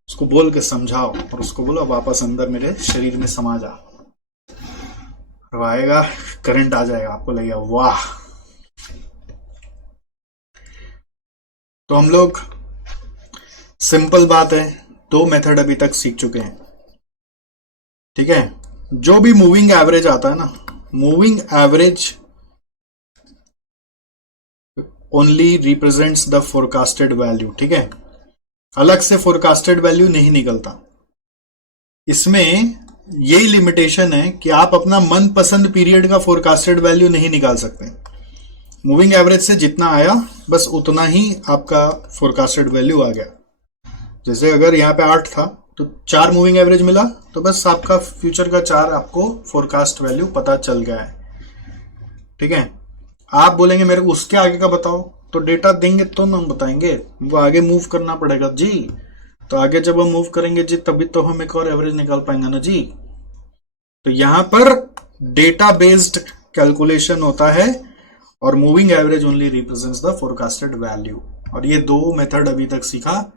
उसको बोल के समझाओ और उसको बोलो वापस अंदर मेरे शरीर में समा जा। और आएगा, करंट आ जाएगा, आपको लगेगा वाह। तो हम लोग, सिंपल बात है, 2 मेथड अभी तक सीख चुके हैं। ठीक है, जो भी मूविंग एवरेज आता है ना, moving average only represents the forecasted value. ठीक है, अलग से फोरकास्टेड वैल्यू नहीं निकलता। इसमें यही लिमिटेशन है कि आप अपना मनपसंद पीरियड का फोरकास्टेड वैल्यू नहीं निकाल सकते। मूविंग एवरेज से जितना आया बस उतना ही आपका फोरकास्टेड वैल्यू आ गया। जैसे अगर यहाँ पे 8 था तो 4 मूविंग एवरेज मिला, तो बस आपका फ्यूचर का 4 आपको फोरकास्ट वैल्यू पता चल गया है। ठीक है, आप बोलेंगे मेरे को उसके आगे का बताओ, तो डेटा देंगे तो हम बताएंगे, वो आगे मूव करना पड़ेगा जी। तो आगे जब हम मूव करेंगे जी तभी तो हम एक और एवरेज निकाल पाएंगे ना जी। तो यहां पर डेटा बेस्ड कैलकुलेशन होता है और moving average only represents the forecasted value. और ये 2 मेथड अभी तक सीखा,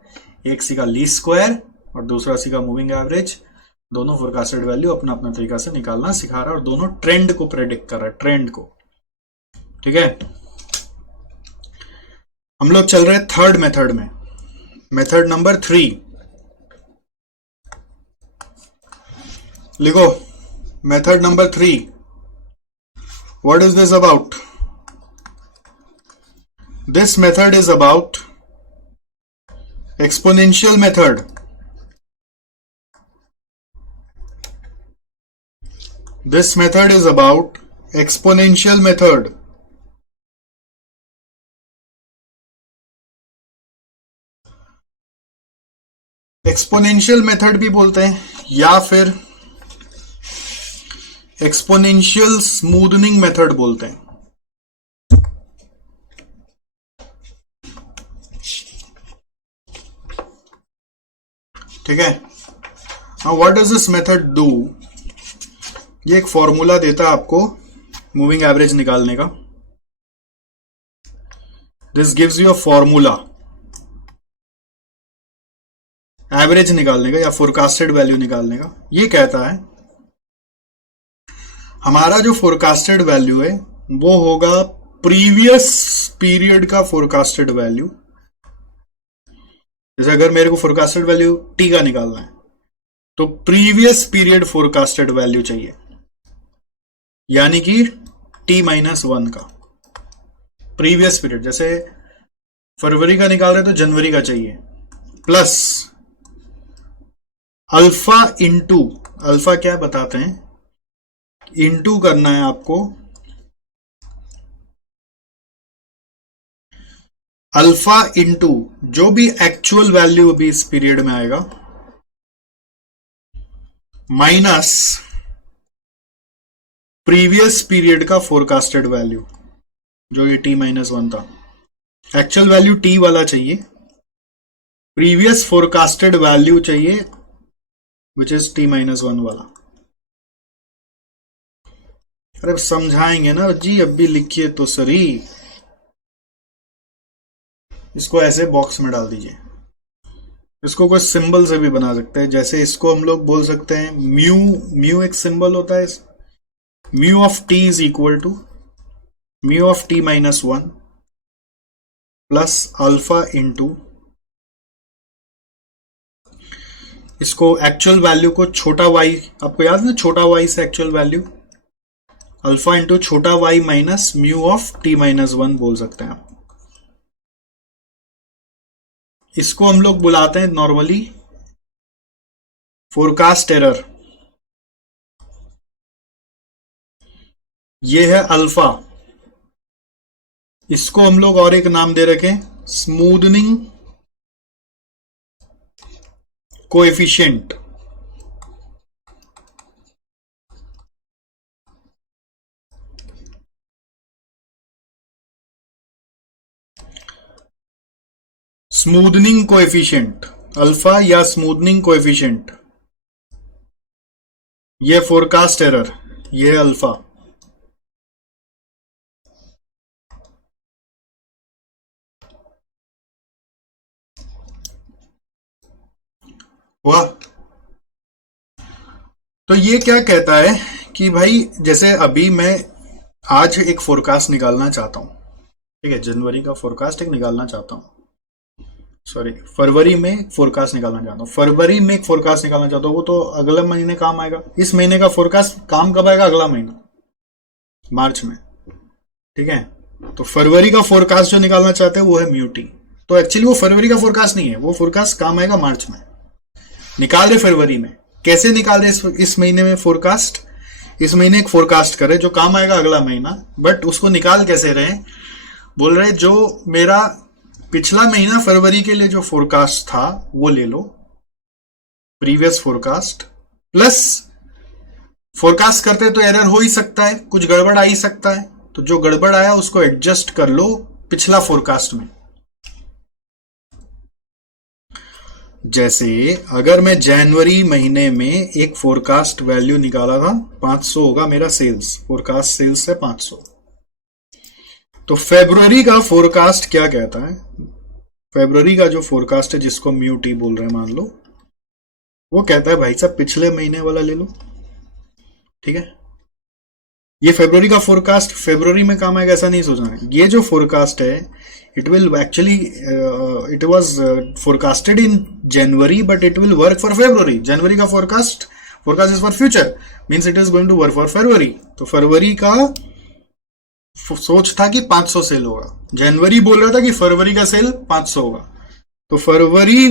एक सीखा लीस्ट स्क्वायर और दूसरा सीखा मूविंग एवरेज। दोनों फोरकास्टेड वैल्यू अपना अपना तरीका से निकालना सिखा रहा है और दोनों ट्रेंड को प्रेडिक्ट कर रहा है, ट्रेंड को। ठीक है, हम लोग चल रहे हैं 3rd मेथड में, मेथड नंबर 3। लिखो method number 3। What is this about? This method is about exponential method. This method is about exponential method. Exponential method भी बोलते हैं या फिर exponential smoothing method बोलते हैं। ठीक है, now what does this method do? ये एक फॉर्मूला देता है आपको मूविंग एवरेज निकालने का। This gives you a formula average निकालने का या फोरकास्टेड वैल्यू निकालने का। ये कहता है हमारा जो फोरकास्टेड वैल्यू है वो होगा प्रीवियस पीरियड का फोरकास्टेड वैल्यू। जैसे अगर मेरे को फोरकास्टेड वैल्यू टी का निकालना है तो प्रीवियस पीरियड फोरकास्टेड वैल्यू चाहिए, यानी कि t-1 का प्रीवियस पीरियड। जैसे फरवरी का निकाल रहे तो जनवरी का चाहिए, प्लस अल्फा इंटू, अल्फा क्या बताते हैं, इंटू करना है आपको अल्फा इंटू जो भी एक्चुअल वैल्यू अभी इस पीरियड में आएगा, माइनस प्रीवियस पीरियड का फोरकास्टेड वैल्यू जो ये t-1 था। एक्चुअल वैल्यू t वाला चाहिए, प्रीवियस फोरकास्टेड वैल्यू चाहिए विच इज t-1 वाला। अरे समझाएंगे ना जी, अब भी लिखिए तो सही। इसको ऐसे बॉक्स में डाल दीजिए। इसको कोई सिंबल से भी बना सकते हैं, जैसे इसको हम लोग बोल सकते हैं म्यू, म्यू एक सिंबल होता है, mu of T is equal to mu of t-1 plus alpha into, इसको एक्चुअल वैल्यू को छोटा y, आपको याद है ना छोटा y से एक्चुअल वैल्यू, अल्फा इंटू छोटा y minus mu of t-1 बोल सकते हैं आप। इसको हम लोग बुलाते हैं नॉर्मली फोरकास्ट एरर। ये है अल्फा, इसको हम लोग और एक नाम दे रखे smoothening coefficient. Smoothening coefficient alpha या स्मूदनिंग कोएफिशिएंट, ये फोरकास्ट एरर, ये अल्फा। वाह, तो ये क्या कहता है कि भाई जैसे अभी मैं आज एक फोरकास्ट निकालना चाहता हूं, ठीक है, जनवरी का फोरकास्ट एक निकालना चाहता हूं, सॉरी फरवरी में एक फोरकास्ट निकालना चाहता हूं, फरवरी में एक फोरकास्ट निकालना चाहता हूं, वो तो अगले महीने काम आएगा। इस महीने का फोरकास्ट काम कब आएगा, अगला महीना मार्च में, ठीक है। तो फरवरी का फोरकास्ट जो निकालना चाहते हैं वो है म्यू टी। तो एक्चुअली वो फरवरी का फोरकास्ट नहीं है, वो फोरकास्ट काम आएगा मार्च में। निकाल रहे फरवरी में, कैसे निकाल रहे इस महीने में फोरकास्ट, इस महीने एक फोरकास्ट करे जो काम आएगा अगला महीना, बट उसको निकाल कैसे रहे, बोल रहे जो मेरा पिछला महीना फरवरी के लिए जो फोरकास्ट था वो ले लो, प्रीवियस फोरकास्ट, प्लस फोरकास्ट करते तो एरर हो ही सकता है, कुछ गड़बड़ आ ही सकता है, तो जो गड़बड़ आया उसको एडजस्ट कर लो पिछला फोरकास्ट में। जैसे अगर मैं जनवरी महीने में एक फोरकास्ट वैल्यू निकाला था 500 होगा मेरा सेल्स, फोरकास्ट सेल्स है 500, तो फरवरी का फोरकास्ट क्या कहता है, फरवरी का जो फोरकास्ट है जिसको म्यू टी बोल रहे हैं मान लो, वो कहता है भाई साहब पिछले महीने वाला ले लो, ठीक है। ये फरवरी का फोरकास्ट फरवरी में काम आएगा ऐसा नहीं सोचना है, ये जो फोरकास्ट है it will actually it was forecasted in January but it will work for February. जनवरी का forecast is for future, means it is going to work for February. तो फरवरी का सोच था कि 500 सेल होगा, जनवरी बोल रहा था कि फरवरी का सेल 500 होगा, तो फरवरी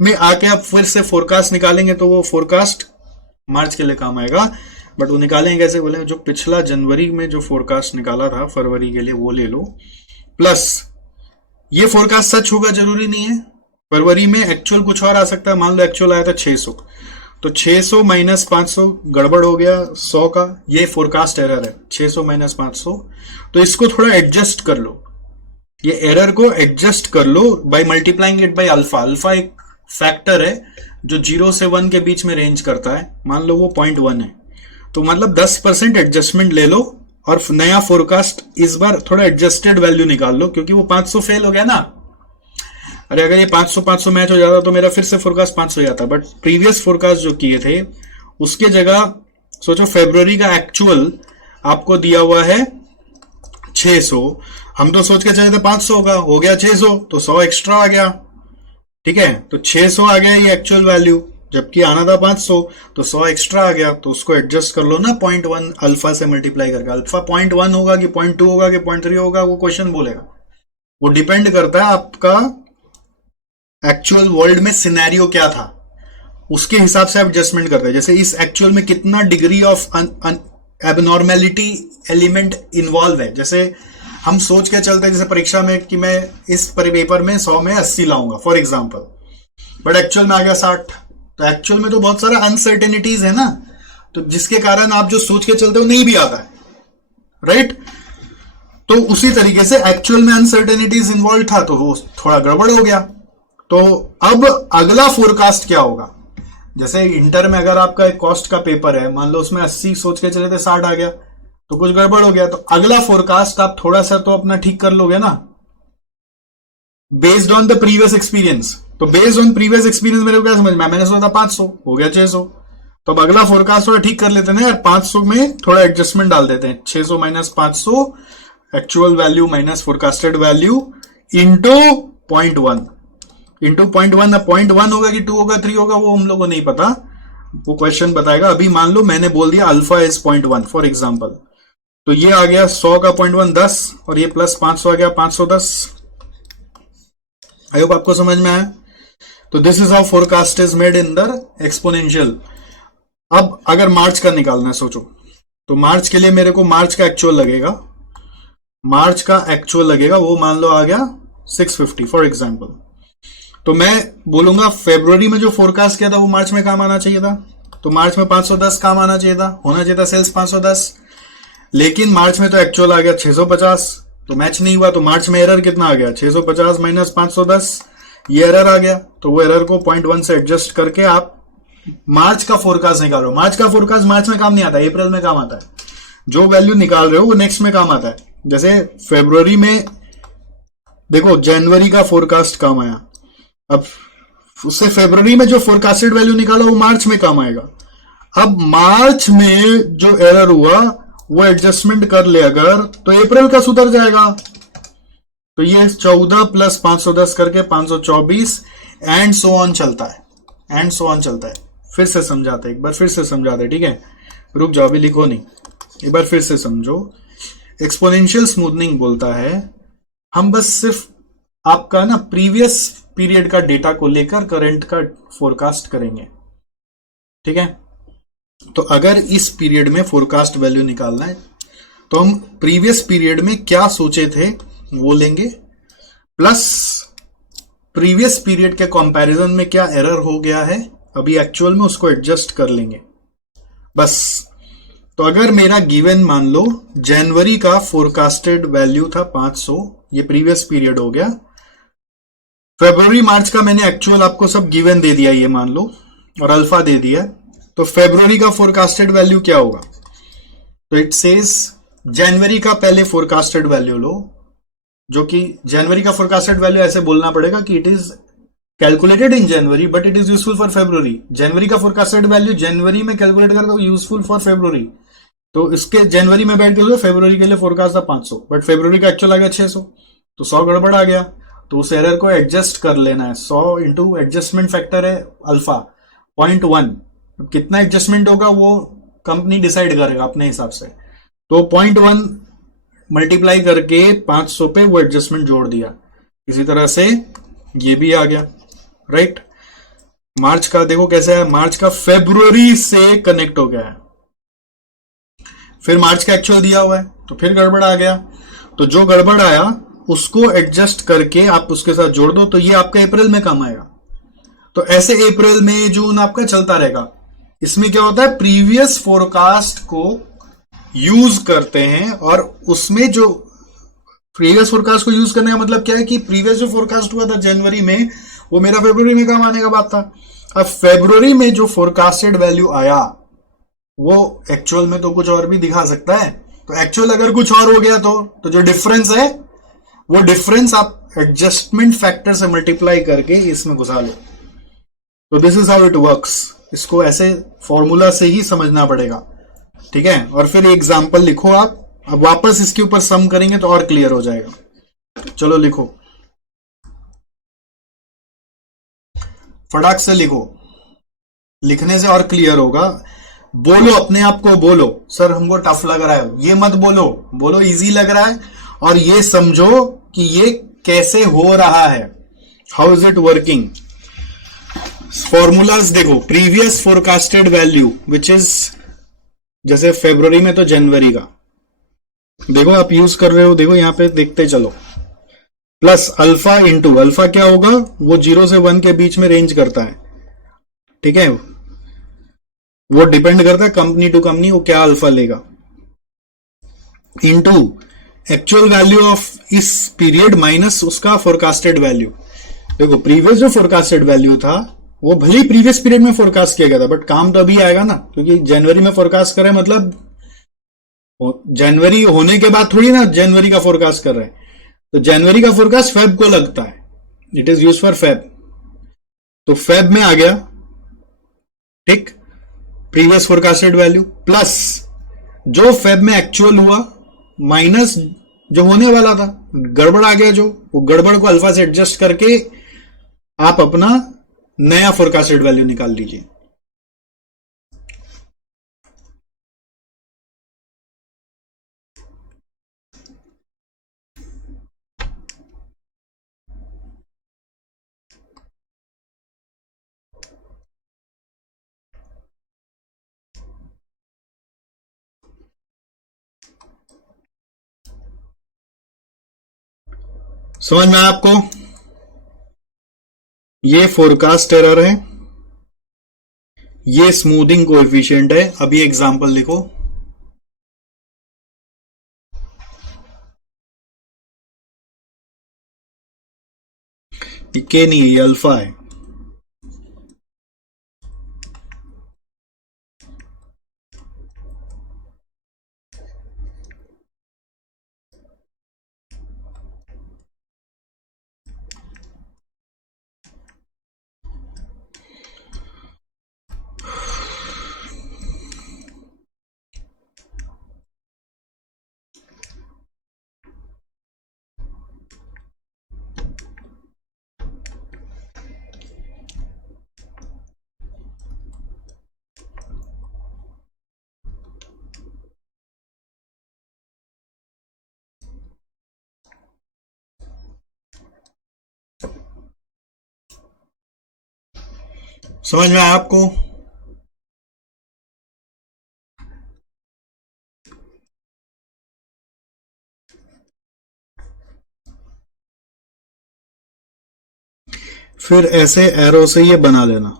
में आके आप फिर से फोरकास्ट निकालेंगे तो वो फोरकास्ट मार्च के लिए काम आएगा, बट वो निकालेंगे कैसे, बोले जो पिछला जनवरी में जो फोरकास्ट निकाला था फरवरी के लिए वो ले लो, प्लस ये फोरकास्ट सच होगा जरूरी नहीं है, फरवरी में एक्चुअल कुछ और आ सकता है, मान लो एक्चुअल आया था 600, तो 600 माइनस 500 गड़बड़ हो गया 100 का, ये फोरकास्ट एरर है 600 माइनस 500, तो इसको थोड़ा एडजस्ट कर लो, ये एरर को एडजस्ट कर लो by multiplying it by alpha. Alpha एक फैक्टर है जो 0 से 1 के बीच में रेंज करता है, मान लो वो 0.1 है, तो मतलब 10% एडजस्टमेंट ले लो और नया फोरकास्ट इस बार थोड़ा एडजस्टेड वैल्यू निकाल लो, क्योंकि वो 500 फेल हो गया ना। अरे अगर ये 500 मैच हो जाता तो मेरा फिर से फोरकास्ट 500 जाता, बट प्रीवियस फोरकास्ट जो किए थे उसके जगह सोचो फरवरी का एक्चुअल आपको दिया हुआ है 600, हम तो सोच के चले थे 500 का, हो गया 600, तो 100 एक्स्ट्रा आ गया। ठीक है, तो 600 आ गया ये एक्चुअल वैल्यू, जबकि आना था 500, तो 100 एक्स्ट्रा आ गया। तो उसको एडजस्ट कर लो ना 0.1 अल्फा से मल्टीप्लाई करके। अल्फा 0.1 होगा कि 0.2 होगा कि 0.3 होगा, वो क्वेश्चन बोलेगा। वो डिपेंड करता है आपका एक्चुअल वर्ल्ड में सिनेरियो क्या था, उसके हिसाब से आप एडजस्टमेंट करते हैं। जैसे इस एक्चुअल में कितना degree of abnormality element involve है। जैसे हम सोच के चलते हैं जैसे परीक्षा में कि मैं इस पेपर में 100 में 80 लाऊंगा फॉर एग्जांपल, बट एक्चुअल में आ गया 60, तो एक्चुअल में तो बहुत सारा अनसर्टेनिटीज है ना, तो जिसके कारण आप जो सोच के चलते हो नहीं भी आता है, राइट। तो उसी तरीके से एक्चुअल में अनसर्टेनिटीज इन्वॉल्व था, तो वो थोड़ा गड़बड़ हो गया। तो अब अगला फोरकास्ट क्या होगा, जैसे इंटर में अगर आपका एक कॉस्ट का पेपर है, मान लो उसमें 80 सोच के चले थे, 60 आ गया, तो कुछ गड़बड़ हो गया। तो अगला फोरकास्ट आप थोड़ा सा तो अपना ठीक कर लोगे ना, based on the previous experience. तो बेस्ड ऑन प्रीवियस एक्सपीरियंस मेरे को क्या समझ में, मैंने सोचा था 500, हो गया 600, तो अब अगला फोरकास्ट थोड़ा ठीक कर लेते हैं यार, 500 में थोड़ा एडजस्टमेंट डाल देते हैं, 600 minus 500 actual value minus forecasted value into 0.1 into 0.1। अब 0.1 होगा कि 2 होगा 3 होगा वो हम लोग को नहीं पता, वो क्वेश्चन बताएगा। अभी मान लो मैंने बोल दिया अल्फा इज 0.1 फॉर एग्जाम्पल, तो ये आ गया 100 का 0.1 10, और ये प्लस 500 आ गया 510। आई होप आपको समझ में आया। तो this is how forecast is made in the exponential. अब अगर मार्च का निकालना है सोचो, तो मार्च के लिए मेरे को मार्च का एक्चुअल लगेगा, मार्च का एक्चुअल लगेगा, वो मान लो आ गया 650 फॉर एग्जाम्पल। तो मैं बोलूंगा फरवरी में जो फोरकास्ट किया था वो मार्च में काम आना चाहिए था, तो मार्च में 510 काम आना चाहिए था, होना चाहिए था सेल्स 510, लेकिन मार्च में तो एक्चुअल आ गया 650, तो मैच नहीं हुआ। तो मार्च में एरर कितना आ गया, 650 माइनस 510, ये एरर आ गया। तो वो एरर को 0.1 से एडजस्ट करके आप मार्च का फोरकास्ट निकालो। मार्च का फोरकास्ट मार्च में काम नहीं आता, अप्रैल में काम आता है। जो वैल्यू निकाल रहे हो वो नेक्स्ट में काम आता है। जैसे फरवरी में देखो जनवरी का फोरकास्ट काम आया, अब उससे फरवरी में जो फोरकास्टेड वैल्यू निकाला वो मार्च में काम आएगा। अब मार्च में जो एरर हुआ वो एडजस्टमेंट कर ले अगर, तो अप्रैल का सुधर जाएगा। तो ये 14 प्लस 510 करके 524 एंड सो ऑन चलता है, एंड सो ऑन चलता है। फिर से समझाते हैं, एक बार फिर से समझाते हैं, ठीक है, रुक जाओ अभी लिखो नहीं, एक बार फिर से समझो। एक्सपोनेंशियल स्मूथनिंग बोलता है हम बस सिर्फ आपका ना प्रीवियस पीरियड का डेटा को लेकर करंट का फोरकास्ट करेंगे, ठीक है। तो अगर इस पीरियड में फोरकास्ट वैल्यू निकालना है तो हम प्रीवियस पीरियड में क्या सोचे थे वो लेंगे, प्लस प्रीवियस पीरियड के कंपैरिजन में क्या एरर हो गया है अभी एक्चुअल में, उसको एडजस्ट कर लेंगे बस। तो अगर मेरा गिवन मान लो जनवरी का फोरकास्टेड वैल्यू था 500, ये प्रीवियस पीरियड हो गया। फरवरी मार्च का मैंने एक्चुअल आपको सब गिवन दे दिया ये मान लो, और अल्फा दे दिया। तो फरवरी का फोरकास्टेड वैल्यू क्या होगा, तो इट सेज जनवरी का पहले फोरकास्टेड वैल्यू लो, जो कि जनवरी का फोरकास्टेड वैल्यू ऐसे बोलना पड़ेगा कि it is calculated in January but it is useful for February. जनवरी का फोरकास्टेड वैल्यू जनवरी में कैलकुलेट करके यूजफुल फॉर फरवरी, तो इसके जनवरी में बैठ के फरवरी के लिए फोरकास्ट था 500 बट फरवरी का एक्चुअल आ गया 600, तो 100 गड़बड़ आ गया। तो उस एरर को एडजस्ट कर लेना है, 100 इंटू एडजस्टमेंट फैक्टर है अल्फा 0.1, कितना एडजस्टमेंट होगा वो कंपनी डिसाइड करेगा अपने हिसाब से। तो 0.1 मल्टीप्लाई करके 500 पे वो एडजस्टमेंट जोड़ दिया, इसी तरह से ये भी आ गया, राइट। मार्च का देखो कैसे है, मार्च का फरवरी से कनेक्ट हो गया है, फिर मार्च का एक्चुअल दिया हुआ है तो फिर गड़बड़ आ गया। तो जो गड़बड़ आया उसको एडजस्ट करके आप उसके साथ जोड़ दो, तो ये आपका अप्रैल में काम आएगा। तो ऐसे अप्रैल मई जून आपका चलता रहेगा। इसमें क्या होता है, प्रीवियस फोरकास्ट को यूज करते हैं, और उसमें जो प्रीवियस फोरकास्ट को यूज करने का मतलब क्या है कि प्रीवियस जो फोरकास्ट हुआ था जनवरी में वो मेरा फरवरी में काम आने का बात था। अब फरवरी में जो फोरकास्टेड वैल्यू आया वो एक्चुअल में तो कुछ और भी दिखा सकता है, तो एक्चुअल अगर कुछ और हो गया तो जो डिफरेंस है वो डिफरेंस आप एडजस्टमेंट फैक्टर से मल्टीप्लाई करके इसमें घुसा लो। तो this is how it works. इसको ऐसे फॉर्मूला से ही समझना पड़ेगा, ठीक है, और फिर एग्जाम्पल लिखो आप। अब वापस इसके ऊपर सम करेंगे तो और क्लियर हो जाएगा। चलो लिखो, फटाक से लिखो, लिखने से और क्लियर होगा। बोलो अपने आप को, बोलो सर हमको टफ लग रहा है, ये मत बोलो, बोलो इजी लग रहा है, और ये समझो कि ये कैसे हो रहा है, how is it working. Formulas देखो, previous forecasted value which is, जैसे फरवरी में तो जनवरी का देखो आप यूज कर रहे हो, देखो यहां पे देखते चलो, प्लस अल्फा इंटू, अल्फा क्या होगा, वो 0 से 1 के बीच में रेंज करता है, ठीक है, वो डिपेंड करता है कंपनी टू कंपनी वो क्या अल्फा लेगा, इंटू एक्चुअल वैल्यू ऑफ इस पीरियड माइनस उसका फोरकास्टेड वैल्यू। देखो प्रीवियस जो फोरकास्टेड वैल्यू था वो भले ही प्रीवियस पीरियड में फोरकास्ट किया गया था, बट काम तो अभी आएगा ना, क्योंकि जनवरी में फोरकास्ट कर रहे हैं, मतलब जनवरी होने के बाद थोड़ी ना जनवरी का फोरकास्ट कर रहे हैं, तो जनवरी का फोरकास्ट फेब को लगता है, it is use for Feb, तो फेब में आ गया, ठीक, प्रीवियस फोरकास्टेड वैल्यू प्लस जो फेब में एक्चुअल हुआ माइनस जो होने वाला था, गड़बड़ आ गया जो, वो गड़बड़ को अल्फा से एडजस्ट करके आप अपना नया फोरकास्टेड वैल्यू निकाल लीजिए। समझ में आया आपको, ये फोरकास्ट एरर है, ये स्मूथिंग कोएफिशिएंट है। अभी एग्जांपल लिखो, ये के नहीं है, ये अल्फा है, समझ में आया आपको। फिर ऐसे एरो से ये बना लेना,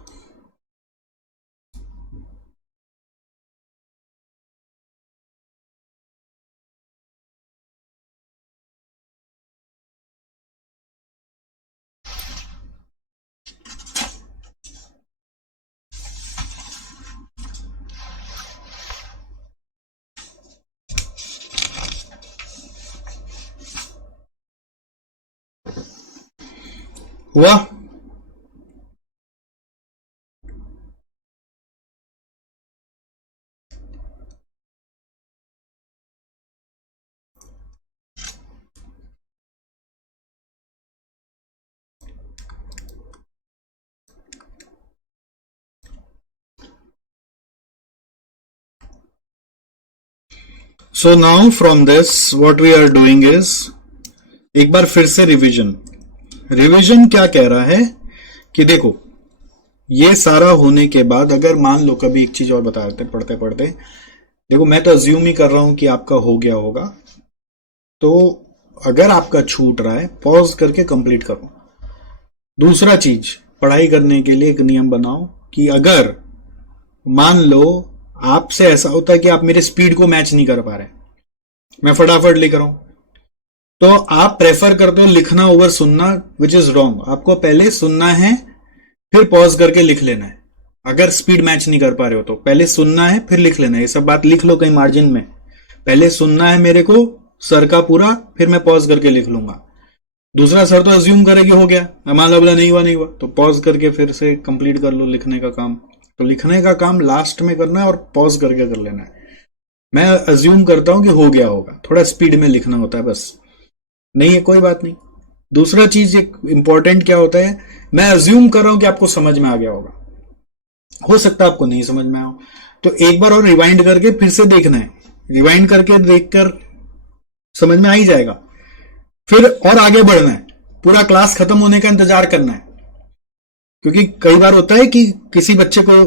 हुआ। So now from this what we are doing is, एक बार फिर से रिवीजन क्या कह रहा है कि देखो ये सारा होने के बाद अगर मान लो, कभी एक चीज और बता देते पढ़ते पढ़ते, देखो मैं तो अज्यूम ही कर रहा हूं कि आपका हो गया होगा, तो अगर आपका छूट रहा है पॉज करके कंप्लीट करो। दूसरा चीज, पढ़ाई करने के लिए एक नियम बनाओ कि अगर मान लो आपसे ऐसा होता है कि आप मेरे स्पीड को मैच नहीं कर पा रहे, मैं फटाफट लिख रहा हूं, तो आप प्रेफर करते हो लिखना ओवर सुनना, विच इज रॉन्ग। आपको पहले सुनना है फिर पॉज करके लिख लेना है। अगर स्पीड मैच नहीं कर पा रहे हो तो पहले सुनना है फिर लिख लेना है। ये सब बात लिख लो कहीं मार्जिन में, पहले सुनना है मेरे को सर का पूरा, फिर मैं पॉज करके लिख लूंगा। दूसरा सर तो अज्यूम करे कि हो गया, मान लो बोला नहीं हुआ, तो पॉज करके फिर से कंप्लीट कर लो लिखने का काम। तो लिखने का काम लास्ट में करना है और पॉज करके कर लेना है। मैं अज्यूम करता हूं कि हो गया होगा, थोड़ा स्पीड में लिखना होता है बस, नहीं है कोई बात नहीं। दूसरा चीज एक इंपॉर्टेंट क्या होता है, मैं अज्यूम कर रहा हूं कि आपको समझ में आ गया होगा, हो सकता है आपको नहीं समझ में आओ, तो एक बार और रिवाइंड करके फिर से देखना है, रिवाइंड करके देखकर समझ में आ ही जाएगा, फिर और आगे बढ़ना है, पूरा क्लास खत्म होने का इंतजार करना है। क्योंकि कई बार होता है कि किसी बच्चे को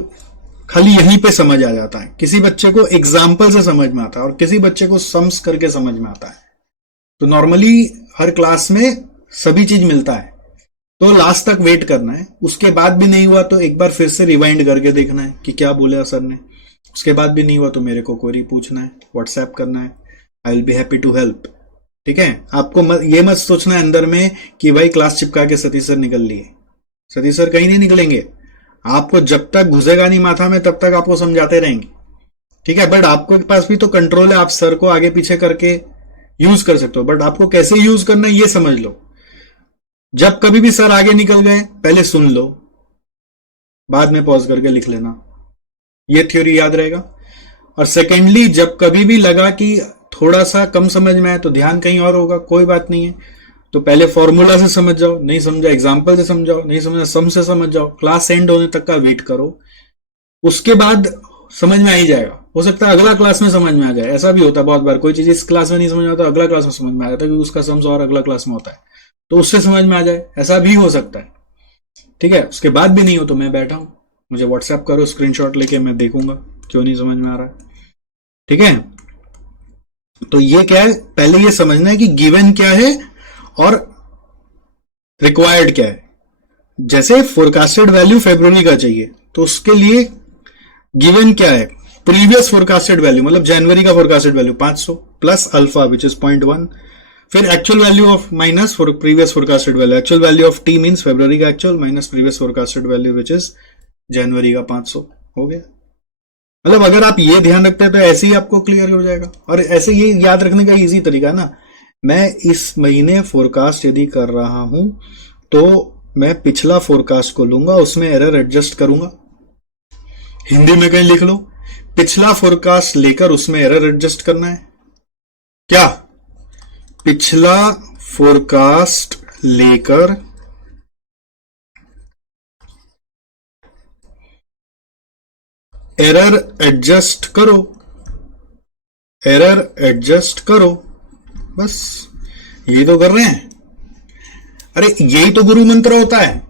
खाली यहीं पे समझ आ जाता है, किसी बच्चे को एग्जाम्पल से समझ में आता है, और किसी बच्चे को सम्स करके समझ में आता है। तो नॉर्मली हर क्लास में सभी चीज मिलता है, तो लास्ट तक वेट करना है। उसके बाद भी नहीं हुआ तो एक बार फिर से रिवाइंड करके देखना है कि क्या बोले सर ने। उसके बाद भी नहीं हुआ तो मेरे को क्वेरी पूछना है, व्हाट्सएप करना है, I will be happy to help. ठीक है, आपको ये मत सोचना है अंदर में कि भाई क्लास चिपका के सतीश सर निकल लिए, सतीश सर कहीं नहीं निकलेंगे, आपको जब तक घुसेगा नहीं माथा में तब तक आपको समझाते रहेंगे। ठीक है, बट आपके पास भी तो कंट्रोल है, आप सर को आगे पीछे करके यूज कर सकते हो, बट आपको कैसे यूज करना है ये समझ लो। जब कभी भी सर आगे निकल गए पहले सुन लो, बाद में पॉज करके लिख लेना, ये थ्योरी याद रहेगा। और सेकेंडली, जब कभी भी लगा कि थोड़ा सा कम समझ में आए तो ध्यान कहीं और होगा, कोई बात नहीं है, तो पहले फॉर्मूला से समझ जाओ, नहीं समझा एग्जाम्पल से समझाओ, नहीं समझा सम से समझ जाओ, क्लास एंड होने तक का वेट करो, उसके बाद समझ में आ ही जाएगा। हो सकता है अगला क्लास में समझ में आ जाए, ऐसा भी होता है बहुत बार, कोई चीज इस क्लास में नहीं समझ में आता, अगला क्लास में समझ में आ जाता है, क्योंकि उसका सम्स और अगला क्लास में होता है, तो उससे समझ में आ जाए, ऐसा भी हो सकता है। ठीक है, उसके बाद भी नहीं हो तो मैं बैठा हूं, मुझे व्हाट्सएप करो स्क्रीनशॉट लेके, मैं देखूंगा क्यों नहीं समझ में आ रहा है। ठीक है, तो ये क्या है, पहले ये समझना है कि गिवन क्या है और रिक्वायर्ड क्या है। जैसे फोरकास्टेड वैल्यू फरवरी का चाहिए, तो उसके लिए गिवन क्या है, प्रीवियस फोरकास्टेड वैल्यू, मतलब जनवरी का forecasted value 500 plus alpha which is 0.1, फिर actual value of minus previous forecasted value, actual value of T means फरवरी का actual minus previous forecasted value which is जनवरी का 500, हो गया। मतलब अगर आप ये ध्यान रखते हैं तो ऐसे ही आपको क्लियर हो जाएगा। और ऐसे ये याद रखने का इजी तरीका है ना, मैं इस महीने फोरकास्ट यदि कर रहा हूं तो मैं पिछला फोरकास्ट को लूंगा, उसमें एरर एडजस्ट करूंगा, हिंदी में कहीं लिख लो, पिछला फोरकास्ट लेकर उसमें एरर एडजस्ट करना है। क्या, पिछला फोरकास्ट लेकर एरर एडजस्ट करो, एरर एडजस्ट करो, बस यही तो कर रहे हैं। अरे यही तो गुरु मंत्र होता है,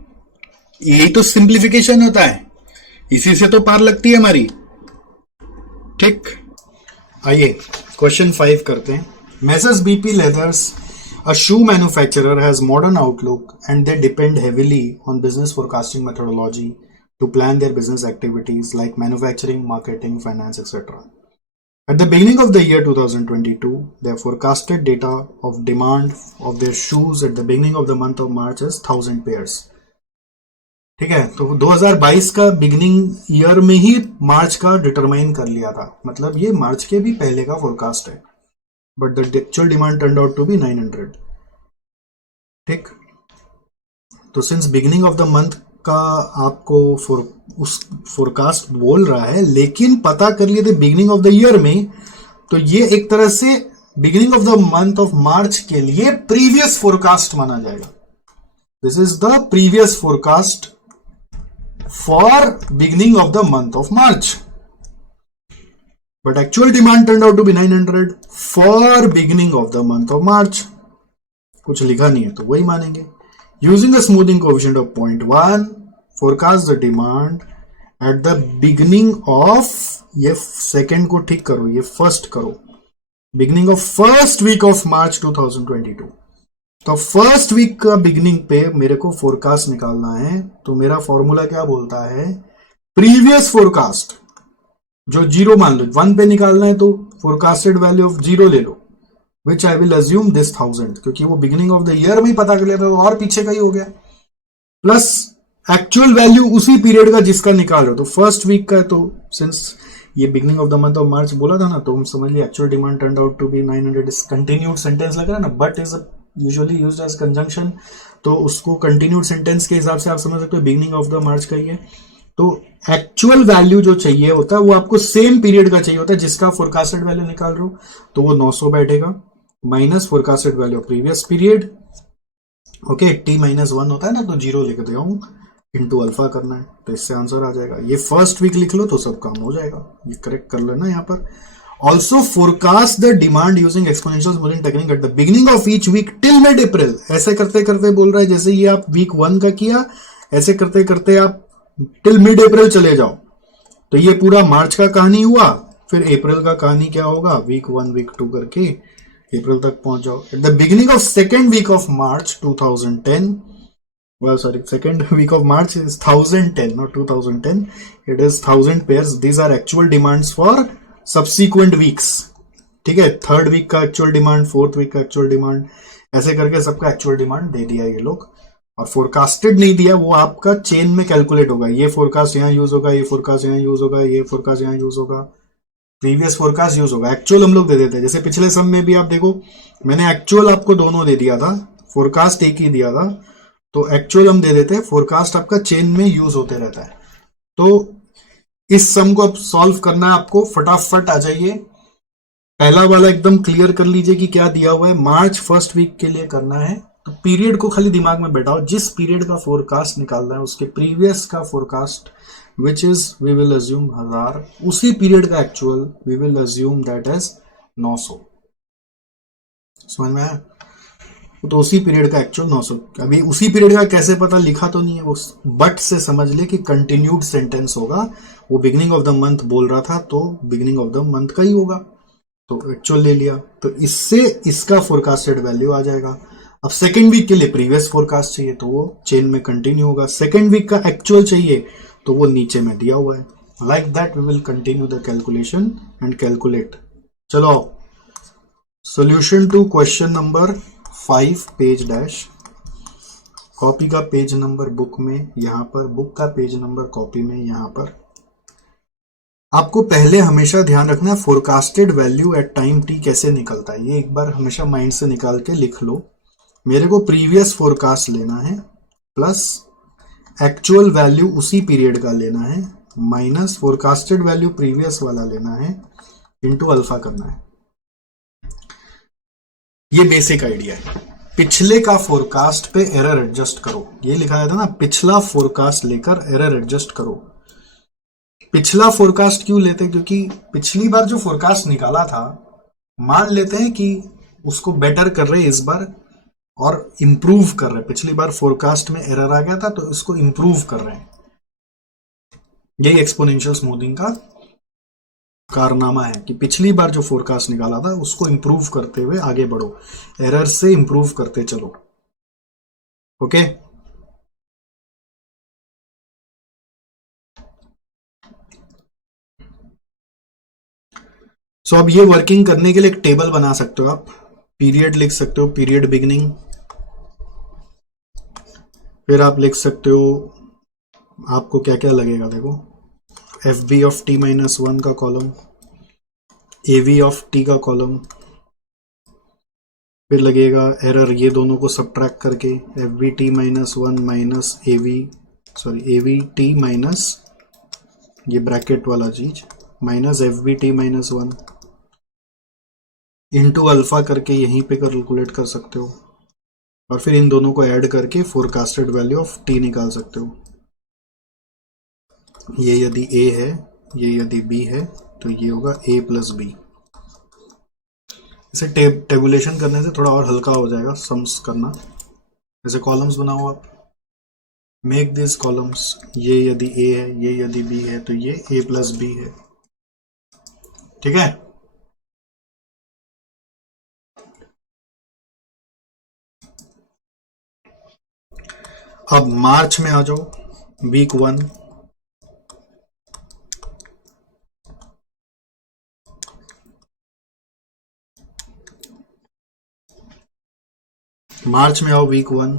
यही तो सिंप्लीफिकेशन होता है, इसी से तो पार लगती है हमारी। ठीक, आइए क्वेश्चन 5 करते हैं। Messrs BP leathers, a shoe manufacturer, has modern outlook and they depend heavily on business forecasting methodology to plan their business activities like manufacturing, marketing, finance, etc. At the beginning of the year 2022, their forecasted data of demand of their shoes at the beginning of the month of March is 1000 pairs. ठीक है, तो 2022 का beginning year में ही मार्च का determine कर लिया था, मतलब ये मार्च के भी पहले का फोरकास्ट है, but the actual demand turned out to be 900। ठीक, तो since beginning of the month का आपको उस फोरकास्ट बोल रहा है, लेकिन पता कर लिए थे बिगिनिंग ऑफ द ईयर में, तो ये एक तरह से beginning of the month of मार्च के लिए प्रीवियस फोरकास्ट माना जाएगा। This is the previous forecast for beginning of the month of March, but actual demand turned out to be 900 for beginning of the month of March. कुछ लिखा नहीं है तो वही मानेंगे। Using a smoothing coefficient of 0.1, forecast the demand at the beginning of, ये second को ठीक करो, ये फर्स्ट करो, beginning of first week of March 2022। तो फर्स्ट वीक का बिगिनिंग पे मेरे को फोरकास्ट निकालना है, तो मेरा फॉर्मूला क्या बोलता है, प्रीवियस फोरकास्ट जो 0 मान लो, 1 पे निकालना है तो फोरकास्टेड वैल्यू ऑफ 0 ले लो, विच आई विल अज्यूम दिस 1000, क्योंकि वो बिगिनिंग ऑफ द ईयर में ही पता कर लिया था तो और पीछे का ही हो गया, प्लस एक्चुअल वैल्यू उसी पीरियड का जिसका निकाल रहे हो, तो फर्स्ट वीक का है, तो सिंस ये beginning of the month of March बोला था ना, तो हम समझ लिया actual demand turned out to be 900 is continued sentence लग रहा है ना, but is usually used as conjunction, तो उसको कंटिन्यूड सेंटेंस के हिसाब से आप समझ सकते हो बिगिनिंग ऑफ द मार्च का ही है। तो एक्चुअल वैल्यू जो चाहिए होता है वो आपको सेम पीरियड का चाहिए होता है जिसका फोरकास्टेड वैल्यू निकाल रहे हो, तो वो 900 बैठेगा minus forecasted value previous period. Okay, t-1 होता है ना, तो 0 लिख दिया हूं, इंटू अल्फा करना है, तो इससे आंसर आ जाएगा। ये फर्स्ट वीक लिख लो तो सब काम हो जाएगा, ये करेक्ट कर लेना यहाँ पर। Also forecast the demand using exponential smoothing technique at the beginning of each week till mid April. ऐसे करते करते बोल रहा है, जैसे ये आप वीक 1 का किया, ऐसे करते करते आप टिल मिड अप्रैल चले जाओ, तो ये पूरा मार्च का कहानी हुआ, फिर अप्रैल का कहानी क्या होगा, वीक 1 वीक 2 करके अप्रैल तक पहुंच जाओ। At the beginning of second week of March 2010, well sorry, second week of March is 1010, not 2010, it is 1000 pairs. These are actual demands for subsequent weeks, ठीक है, थर्ड वीक का एक्चुअल डिमांड, फोर्थ वीक का actual demand, ऐसे करके सबका actual demand दे दिया ये लोग, और फोरकास्टेड नहीं दिया, वो आपका चेन में कैलकुलेट होगा, ये फोरकास्ट यहाँ यूज होगा, ये फोरकास्ट यहाँ यूज होगा, ये फोरकास्ट यहाँ यूज होगा, प्रीवियस फोरकास्ट यूज होगा, एक्चुअल हम लोग दे देते हैं। जैसे पिछले सम में भी आप देखो, मैंने एक्चुअल आपको दोनों दे दिया था, फोरकास्ट एक ही दिया था, तो एक्चुअल हम दे देते हैं, फोरकास्ट आपका चेन में यूज होते रहता है। तो इस सम को अब सॉल्व करना है आपको, फटाफट आ जाइए, पहला वाला एकदम क्लियर कर लीजिए कि क्या दिया हुआ है। मार्च फर्स्ट वीक के लिए करना है, तो पीरियड को खाली दिमाग में बैठाओ, जिस पीरियड का फोरकास्ट निकालना है उसके प्रीवियस का forecast which is we will assume 1000, उसी पीरियड का actual we will assume that is 900। समझ में आया? तो उसी पीरियड का एक्चुअल 900। अभी उसी पीरियड का कैसे पता, लिखा तो नहीं है वो, बट से समझ ले कि कंटिन्यूड सेंटेंस होगा, वो बिगिनिंग ऑफ द मंथ बोल रहा था तो बिगिनिंग ऑफ द मंथ का ही होगा, तो एक्चुअल ले लिया, तो इससे इसका फोरकास्टेड वैल्यू आ जाएगा। अब सेकेंड वीक के लिए प्रीवियस फोरकास्ट चाहिए तो वो चेन में कंटिन्यू होगा, सेकेंड वीक का एक्चुअल चाहिए तो वो नीचे में दिया हुआ है। Like that we will continue the calculation and calculate. चलो, solution to question number 5 page dash, copy का पेज नंबर बुक में यहाँ पर, बुक का पेज नंबर कॉपी में यहाँ पर। आपको पहले हमेशा ध्यान रखना है forecasted value at time T कैसे निकलता है, ये एक बार हमेशा माइंड से निकाल के लिख लो। मेरे को प्रीवियस फोरकास्ट लेना है प्लस एक्चुअल वैल्यू उसी पीरियड का लेना है, माइनस फोरकास्टेड वैल्यू प्रीवियस वाला लेना है, इंटू अल्फा करना है। ये बेसिक आइडिया है। पिछले का फोरकास्ट पे एरर एडजस्ट करो, ये लिखा था ना, पिछला फोरकास्ट लेकर एरर एडजस्ट करो। पिछला फोरकास्ट क्यों लेते हैं, क्योंकि पिछली बार जो फोरकास्ट निकाला था, मान लेते हैं कि उसको बेटर कर रहे हैं इस बार और इंप्रूव कर रहे हैं। पिछली बार फोरकास्ट में एरर आ गया था तो इसको इंप्रूव कर रहे हैं, यही एक्सपोनेंशियल स्मूथिंग का कारनामा है कि पिछली बार जो फोरकास्ट निकाला था उसको इंप्रूव करते हुए आगे बढ़ो, एरर से इंप्रूव करते चलो। ओके, सो अब ये वर्किंग करने के लिए एक टेबल बना सकते हो आप, पीरियड लिख सकते हो, पीरियड बिगिनिंग, फिर आप लिख सकते हो, आपको क्या क्या लगेगा देखो, एफ बी ऑफ t-1 का column, A V of t का कॉलम, फिर लगेगा एरर, ये दोनों को सब्ट्रैक्ट करके F B t-1 minus A V, sorry A V T minus ये ब्रैकेट वाला चीज minus F B t-1 into alpha करके यहीं पे कैलकुलेट कर सकते हो, और फिर इन दोनों को ऐड करके फोरकास्टेड वैल्यू ऑफ t निकाल सकते हो। ये यदि a है, ये यदि b है, तो ये होगा a प्लस b। इसे टेबुलेशन करने से थोड़ा और हल्का हो जाएगा सम्स करना। ऐसे कॉलम्स बनाओ आप, मेक दिस कॉलम्स, ये यदि a है, ये यदि b है, तो ये a प्लस b है। ठीक है, अब मार्च में आ जाओ, वीक 1, मार्च में आओ वीक 1,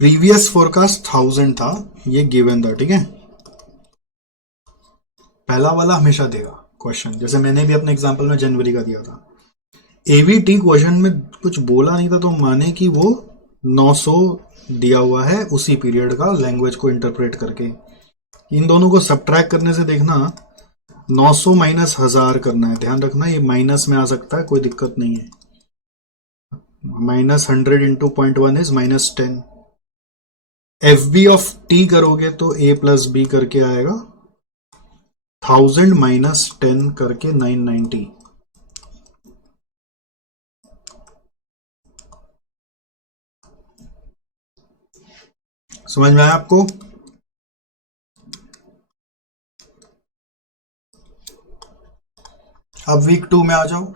प्रीवियस फोरकास्ट 1000 था, ये गिवन था, ठीक है। पहला वाला हमेशा देगा क्वेश्चन, जैसे मैंने भी अपने एग्जांपल में जनवरी का दिया था। एवीटी क्वेश्चन में कुछ बोला नहीं था तो माने कि वो 900 दिया हुआ है उसी पीरियड का, लैंग्वेज को इंटरप्रेट करके। इन दोनों को सब्ट्रैक्ट करने से देखना 900 माइनस 1000 करना है, ध्यान रखना ये माइनस में आ सकता है, कोई दिक्कत नहीं है। -100 into 0.1 is -10। F B of T करोगे तो ए प्लस बी करके आएगा, 1000 माइनस 10 करके 990। समझ में आया आपको? अब वीक 2 में आ जाओ,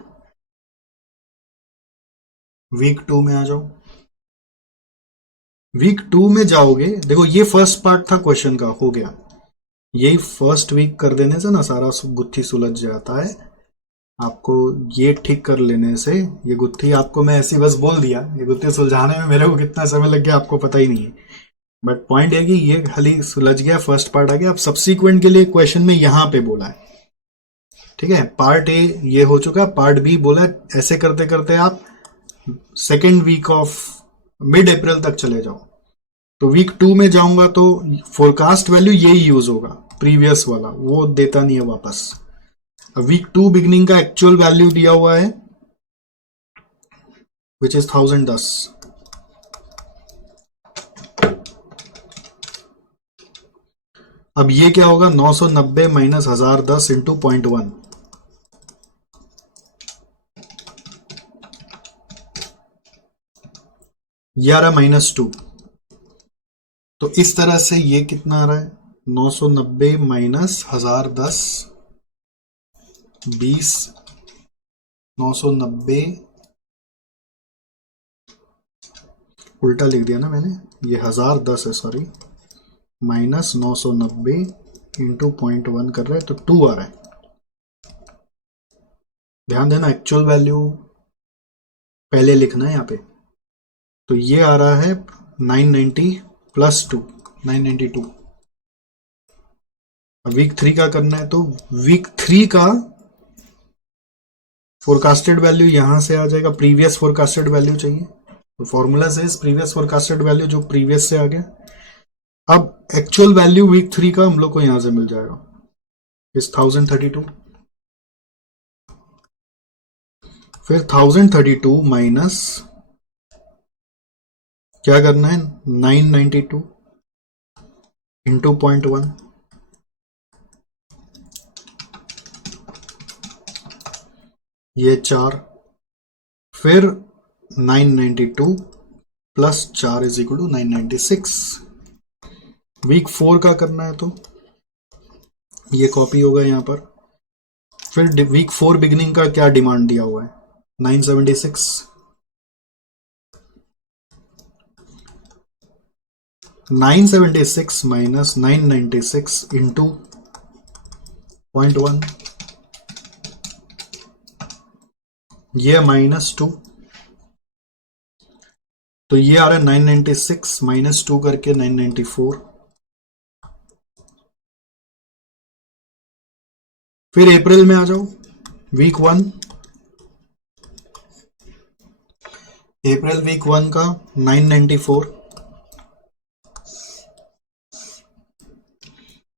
वीक 2 में आ जाओ। वीक 2 में जाओगे, देखो ये फर्स्ट पार्ट था क्वेश्चन का, हो गया। यही फर्स्ट वीक कर देने से ना सारा गुत्थी सुलझ जाता है। आपको ये ठीक कर लेने से, ये गुत्थी आपको मैं ऐसी बस बोल दिया, ये गुत्थी सुलझाने में मेरे को कितना समय लग गया आपको पता ही नहीं है, बट पॉइंट है कि ये खाली सुलझ गया, फर्स्ट पार्ट आ गया। अब सब्सिक्वेंट के लिए क्वेश्चन में यहां पे बोला है, ठीक है। पार्ट ए ये हो चुका, पार्ट बी बोला है। ऐसे करते करते आप सेकेंड वीक ऑफ मिड अप्रैल तक चले जाओ। तो वीक 2 में जाऊंगा तो फोरकास्ट वैल्यू यही यूज होगा, प्रीवियस वाला, वो देता नहीं है वापस। अब वीक 2 बिगनिंग का एक्चुअल वैल्यू दिया हुआ है विच इज 1010। अब ये क्या होगा, 990 माइनस 1010 इंटू 0.1, ये आ रहा है -2। तो इस तरह से ये कितना आ रहा है, 990 माइनस 1010 20, 990 उल्टा लिख दिया ना मैंने, ये 1010 है सॉरी, माइनस 990 इंटू 0.1 कर रहे हैं तो 2 आ रहा है। ध्यान देना एक्चुअल वैल्यू पहले लिखना है यहाँ पे। तो ये आ रहा है 990 प्लस 2, 992। अब वीक 3 का करना है तो वीक 3 का फोरकास्टेड वैल्यू यहां से आ जाएगा, प्रीवियस फोरकास्टेड वैल्यू चाहिए तो फॉर्मूला से प्रीवियस फोरकास्टेड वैल्यू जो प्रीवियस से आ गया। अब एक्चुअल वैल्यू वीक 3 का हम लोग को यहां से मिल जाएगा, इस 1032। फिर 1032 माइनस क्या करना है, 992 इंटू 0.1, ये 4, फिर 992 plus 4 is equal to 996। Week 4 का करना है तो ये कॉपी होगा यहां पर। फिर वीक 4 बिगिनिंग का क्या डिमांड दिया हुआ है, 976। 976 माइनस 996 इंटू 0.1, ये -2। तो ये आ रहा है 996 -2 करके 994। फिर अप्रैल में आ जाओ, वीक 1, अप्रैल वीक 1 का 994,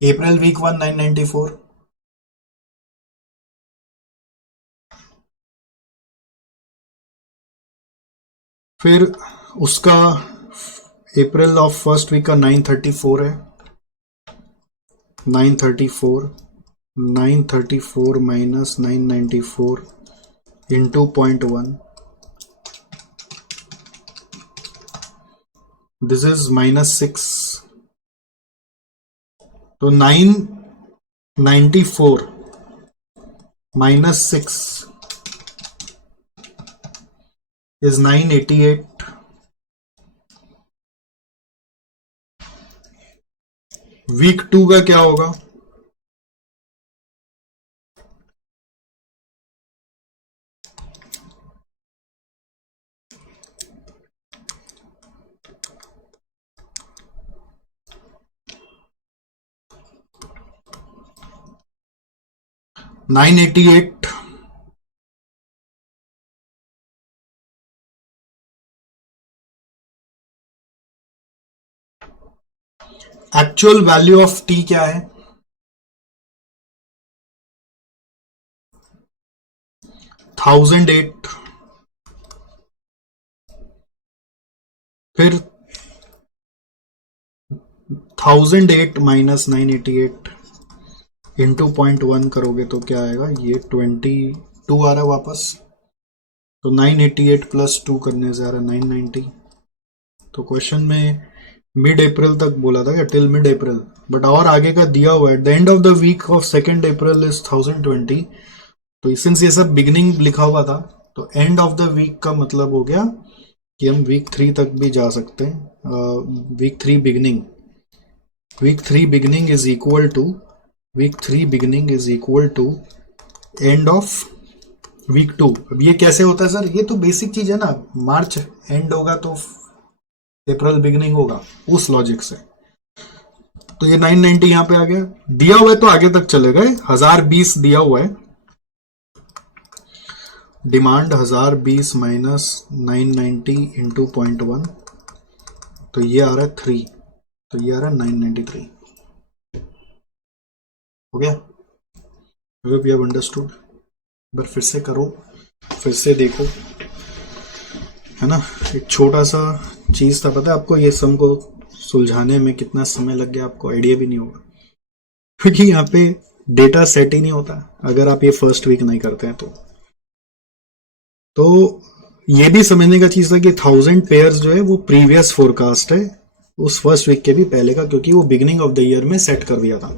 अप्रैल वीक 1 994। फिर उसका अप्रैल ऑफ फर्स्ट वीक का 934 है, 934, 934 माइनस 994 इंटू 0.1, दिस इज -6। तो 994 -6 इज 988। वीक 2 का क्या होगा, -988 एक्चुअल वैल्यू ऑफ टी क्या है? थाउजेंड एट, फिर 1008 माइनस 988 इंटू 0.1 करोगे तो क्या आएगा? ये 22 आ रहा है वापस। तो 988 प्लस 2 करने से आ रहा है 990। तो क्वेश्चन में मिड अप्रैल तक बोला था क्या? टिल मिड अप्रैल, बट और आगे का दिया हुआ है at the end of the week of 2 April is 1020। तो सिंस ये सब बिगिनिंग लिखा हुआ था तो एंड ऑफ द वीक का मतलब हो गया कि हम वीक 3 तक भी जा सकते हैं। Week 3 beginning, week 3 beginning is equal to, week 3 beginning is equal to end of week 2। अब ये कैसे होता है सर? ये तो बेसिक चीज है ना, मार्च एंड होगा तो अप्रैल बिगिनिंग होगा, उस लॉजिक से। तो ये 990 यहां पे आ गया, दिया हुआ है तो आगे तक चले गए। 1020 दिया हुआ है, डिमांड 1020 माइनस 990 इंटू 0.1, तो ये आ रहा है 3, तो ये आ रहा है 993। हो गया? Hope you have understood. पर फिर से करो, फिर से देखो, है ना। एक छोटा सा चीज था, पता है आपको ये सम को सुलझाने में कितना समय लग गया? आपको आइडिया भी नहीं होगा, क्योंकि यहाँ पे डेटा सेट ही नहीं होता अगर आप ये फर्स्ट वीक नहीं करते हैं तो ये भी समझने का चीज था कि 1000 पेयर्स जो है वो प्रीवियस फोरकास्ट है उस फर्स्ट वीक के भी पहले का, क्योंकि वो बिगिनिंग ऑफ द ईयर में सेट कर दिया था।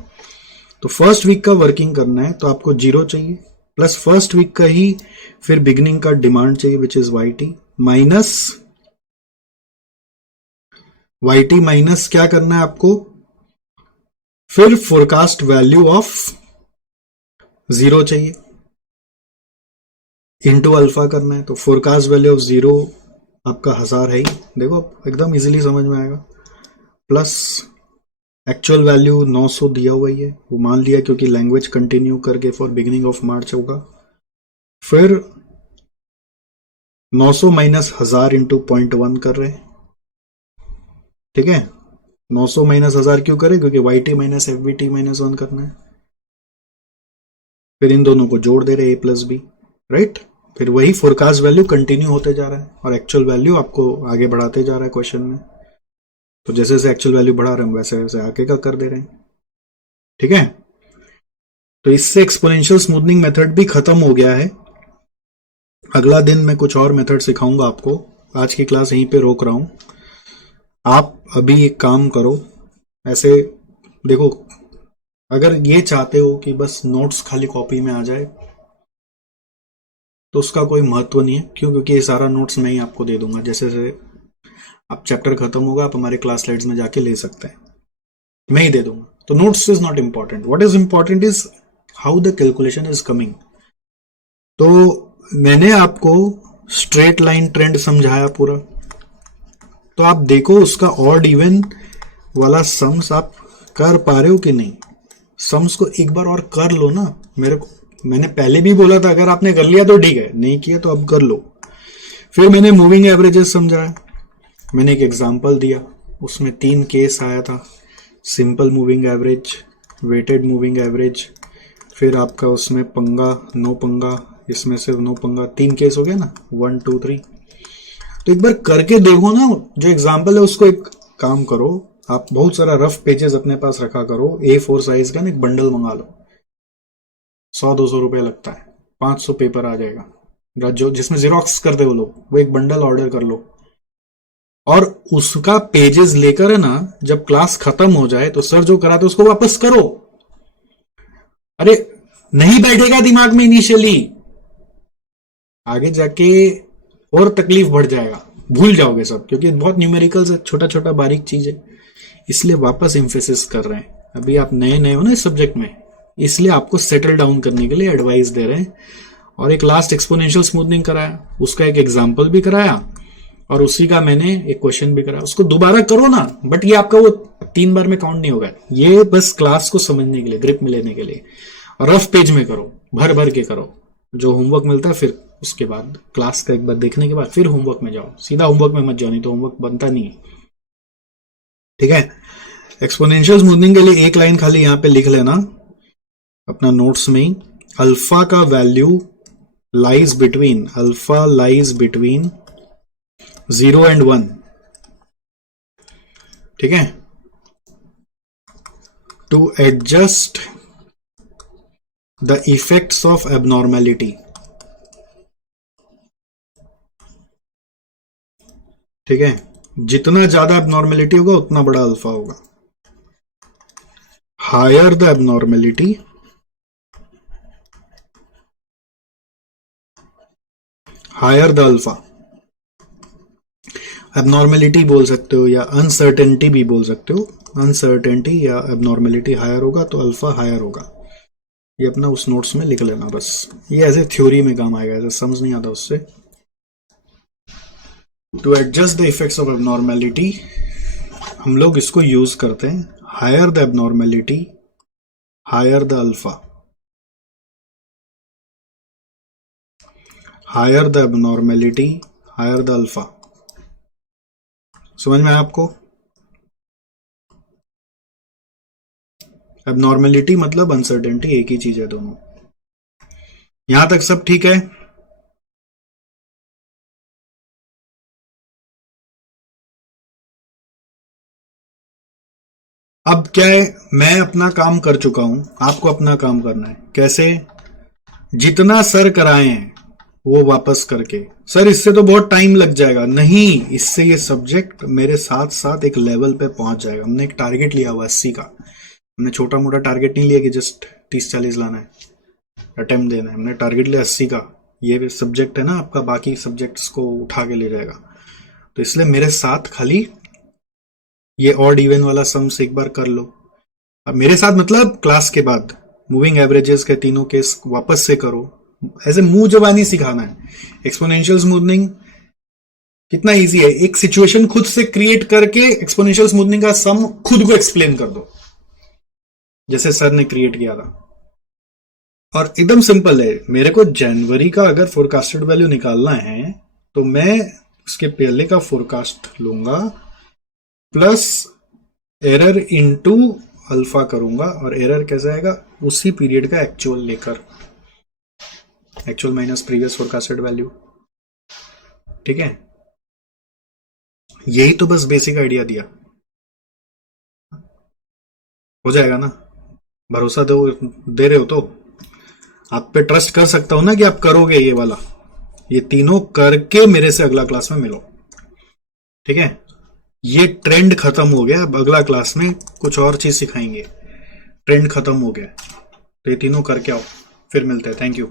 तो फर्स्ट वीक का वर्किंग करना है तो आपको 0 चाहिए, प्लस फर्स्ट वीक का ही फिर बिगिनिंग का डिमांड चाहिए विच इज YT, माइनस क्या करना है आपको? फिर फोरकास्ट वैल्यू ऑफ 0 चाहिए, इंटू अल्फा करना है। तो फोरकास्ट वैल्यू ऑफ 0 आपका 1000 है ही, देखो एकदम इजीली समझ में आएगा। प्लस एक्चुअल वैल्यू 900 दिया हुआ ही है, वो मान लिया क्योंकि लैंग्वेज कंटिन्यू करके फॉर बिगिनिंग ऑफ मार्च होगा। फिर 900 माइनस 1000 इंटू 0.1 कर रहे हैं, ठीक है। 900 माइनस 1000 क्यों करें? क्योंकि YT माइनस FBT माइनस 1 करना है। फिर इन दोनों को जोड़ दे रहे A प्लस B, राइट। फिर वही फोरकास्ट वैल्यू कंटिन्यू होते जा रहा है और एक्चुअल वैल्यू आपको आगे बढ़ाते जा रहा है क्वेश्चन में। तो जैसे जैसे एक्चुअल वैल्यू बढ़ा रहे हैं वैसे वैसे आगे का कर दे रहे हैं, ठीक है। तो इससे एक्सपोनेंशियल स्मूथनिंग मेथड भी खत्म हो गया है। अगला दिन मैं कुछ और मेथड सिखाऊंगा आपको, आज की क्लास यहीं पे रोक रहा हूं। आप अभी एक काम करो, ऐसे देखो, अगर ये चाहते हो कि बस नोट्स खाली कॉपी में आ जाए तो उसका कोई महत्व नहीं है। क्यों? क्योंकि ये सारा नोट्स मैं ही आपको दे दूंगा। जैसे जैसे आप चैप्टर खत्म होगा आप हमारे क्लास स्लाइड्स में जाके ले सकते हैं, मैं ही दे दूंगा। तो notes is not important, what is important is how the calculation is coming. तो मैंने आपको स्ट्रेट लाइन ट्रेंड समझाया पूरा, तो आप देखो उसका ऑड इवन वाला सम्स आप कर पा रहे हो कि नहीं। सम्स को एक बार और कर लो ना, मैंने पहले भी बोला था अगर आपने कर लिया तो ठीक है, नहीं किया तो अब कर लो। फिर मैंने मूविंग एवरेजेस समझाया, मैंने एक एग्जांपल दिया, उसमें 3 केस आया था, simple moving average, weighted moving average, फिर आपका उसमें पंगा, नो पंगा, इसमें सिर्फ नो पंगा। 3 केस हो गया ना, 1 2 3। तो एक बार करके देखो ना, जो एग्जांपल है उसको एक काम करो, आप बहुत सारा रफ पेजेस अपने पास रखा करो, A4 साइज का ना एक बंडल मंगा लो, 100-200 रुपए लगता है, 500 पेपर आ जाएगा, जो जिसमें जीरोक्स कर दे वो लोग, वो एक बंडल ऑर्डर कर लो और उसका पेजेस लेकर है ना, जब क्लास खत्म हो जाए तो सर जो कराते उसको वापस करो। अरे नहीं बैठेगा दिमाग में इनिशियली, आगे जाके और तकलीफ बढ़ जाएगा, भूल जाओगे सब, क्योंकि बहुत न्यूमेरिकल्स है, छोटा छोटा बारीक चीज है। इसलिए वापस इंफेसिस कर रहे हैं, अभी आप नए नए हो ना इस सब्जेक्ट में, इसलिए आपको सेटल डाउन करने के लिए एडवाइस दे रहे हैं। और एक लास्ट एक्सपोनेंशियल स्मूथनिंग कराया, उसका एक एग्जाम्पल भी कराया और उसी का मैंने एक क्वेश्चन भी कराया। उसको दोबारा करो ना, बट ये आपका वो 3 बार में काउंट नहीं होगा, ये बस क्लास को समझने के लिए, ग्रिप में लेने के लिए। और रफ पेज में करो, भर भर के करो, जो होमवर्क मिलता है फिर उसके बाद क्लास का एक बार देखने के बाद फिर होमवर्क में जाओ, सीधा होमवर्क में मत जाओ, नहीं तो होमवर्क बनता नहीं है, ठीक है। एक्सपोनेंशियल स्मूथनिंग के लिए एक लाइन खाली यहां पे लिख लेना अपना नोट्स में ही, अल्फा का value lies between, alpha lies between 0 and 1, ठीक है, to adjust the effects of abnormality, ठीक है, जितना ज्यादा एबनॉर्मेलिटी होगा उतना बड़ा अल्फा होगा, higher the abnormality higher the alpha. Abnormality बोल सकते हो या अनसर्टेनिटी भी बोल सकते हो, अनसर्टेनिटी या एबनॉर्मेलिटी हायर होगा तो अल्फा हायर होगा। ये अपना उस नोट्स में लिख लेना बस, ये एज ए थ्योरी में काम आएगा, ऐसे समझ नहीं आता उससे। To adjust the effects of abnormality हम लोग इसको यूज करते हैं, higher the abnormality higher the alpha, higher the abnormality higher the alpha. समझ में आया आपको? एबनॉर्मेलिटी मतलब अनसर्टेनिटी, एक ही चीज है दोनों। यहां तक सब ठीक है? अब क्या है, मैं अपना काम कर चुका हूं, आपको अपना काम करना है। कैसे? जितना सर कराए हैं वो वापस करके। सर इससे तो बहुत टाइम लग जाएगा, नहीं, इससे ये सब्जेक्ट मेरे साथ साथ एक लेवल पे पहुंच जाएगा। हमने एक टारगेट लिया हुआ 80 का, हमने छोटा मोटा टारगेट नहीं लिया कि जस्ट 30-40 लाना है, अटेम्प्ट देना है। हमने टारगेट लिया 80 का। ये सब्जेक्ट है ना आपका, बाकी सब्जेक्ट्स को उठा के ले जाएगा। तो इसलिए मेरे साथ खाली ये ऑड इवन वाला सम्स एक बार कर लो। अब मेरे साथ मतलब क्लास के बाद मूविंग एवरेजेस के तीनों केस वापस से करो। ऐसे मुंह जबानी सिखाना है। एक्सपोनेंशियल स्मूथनिंग कितना इजी है, एक सिचुएशन खुद से क्रिएट करके एक्सपोनेंशियल स्मूथनिंग का सम खुद को एक्सप्लेन कर दो, जैसे सर ने क्रिएट किया था। और एकदम सिंपल है। मेरे को जनवरी का अगर फोरकास्टेड वैल्यू निकालना है तो मैं उसके पहले का फोरकास्ट लूंगा प्लस एरर इनटू अल्फा करूंगा, और एरर कैसा आएगा, उसी पीरियड का एक्चुअल लेकर, actual minus previous forecasted value. ठीक है, यही तो बस बेसिक आइडिया दिया, हो जाएगा ना? भरोसा दे रहे हो तो आप पे ट्रस्ट कर सकता हूं ना कि आप करोगे ये वाला। ये तीनों करके मेरे से अगला क्लास में मिलो, ठीक है? ये ट्रेंड खत्म हो गया, अब अगला क्लास में कुछ और चीज सिखाएंगे। ट्रेंड खत्म हो गया, तो ये तीनों करके आओ, फिर मिलते हैं। Thank you.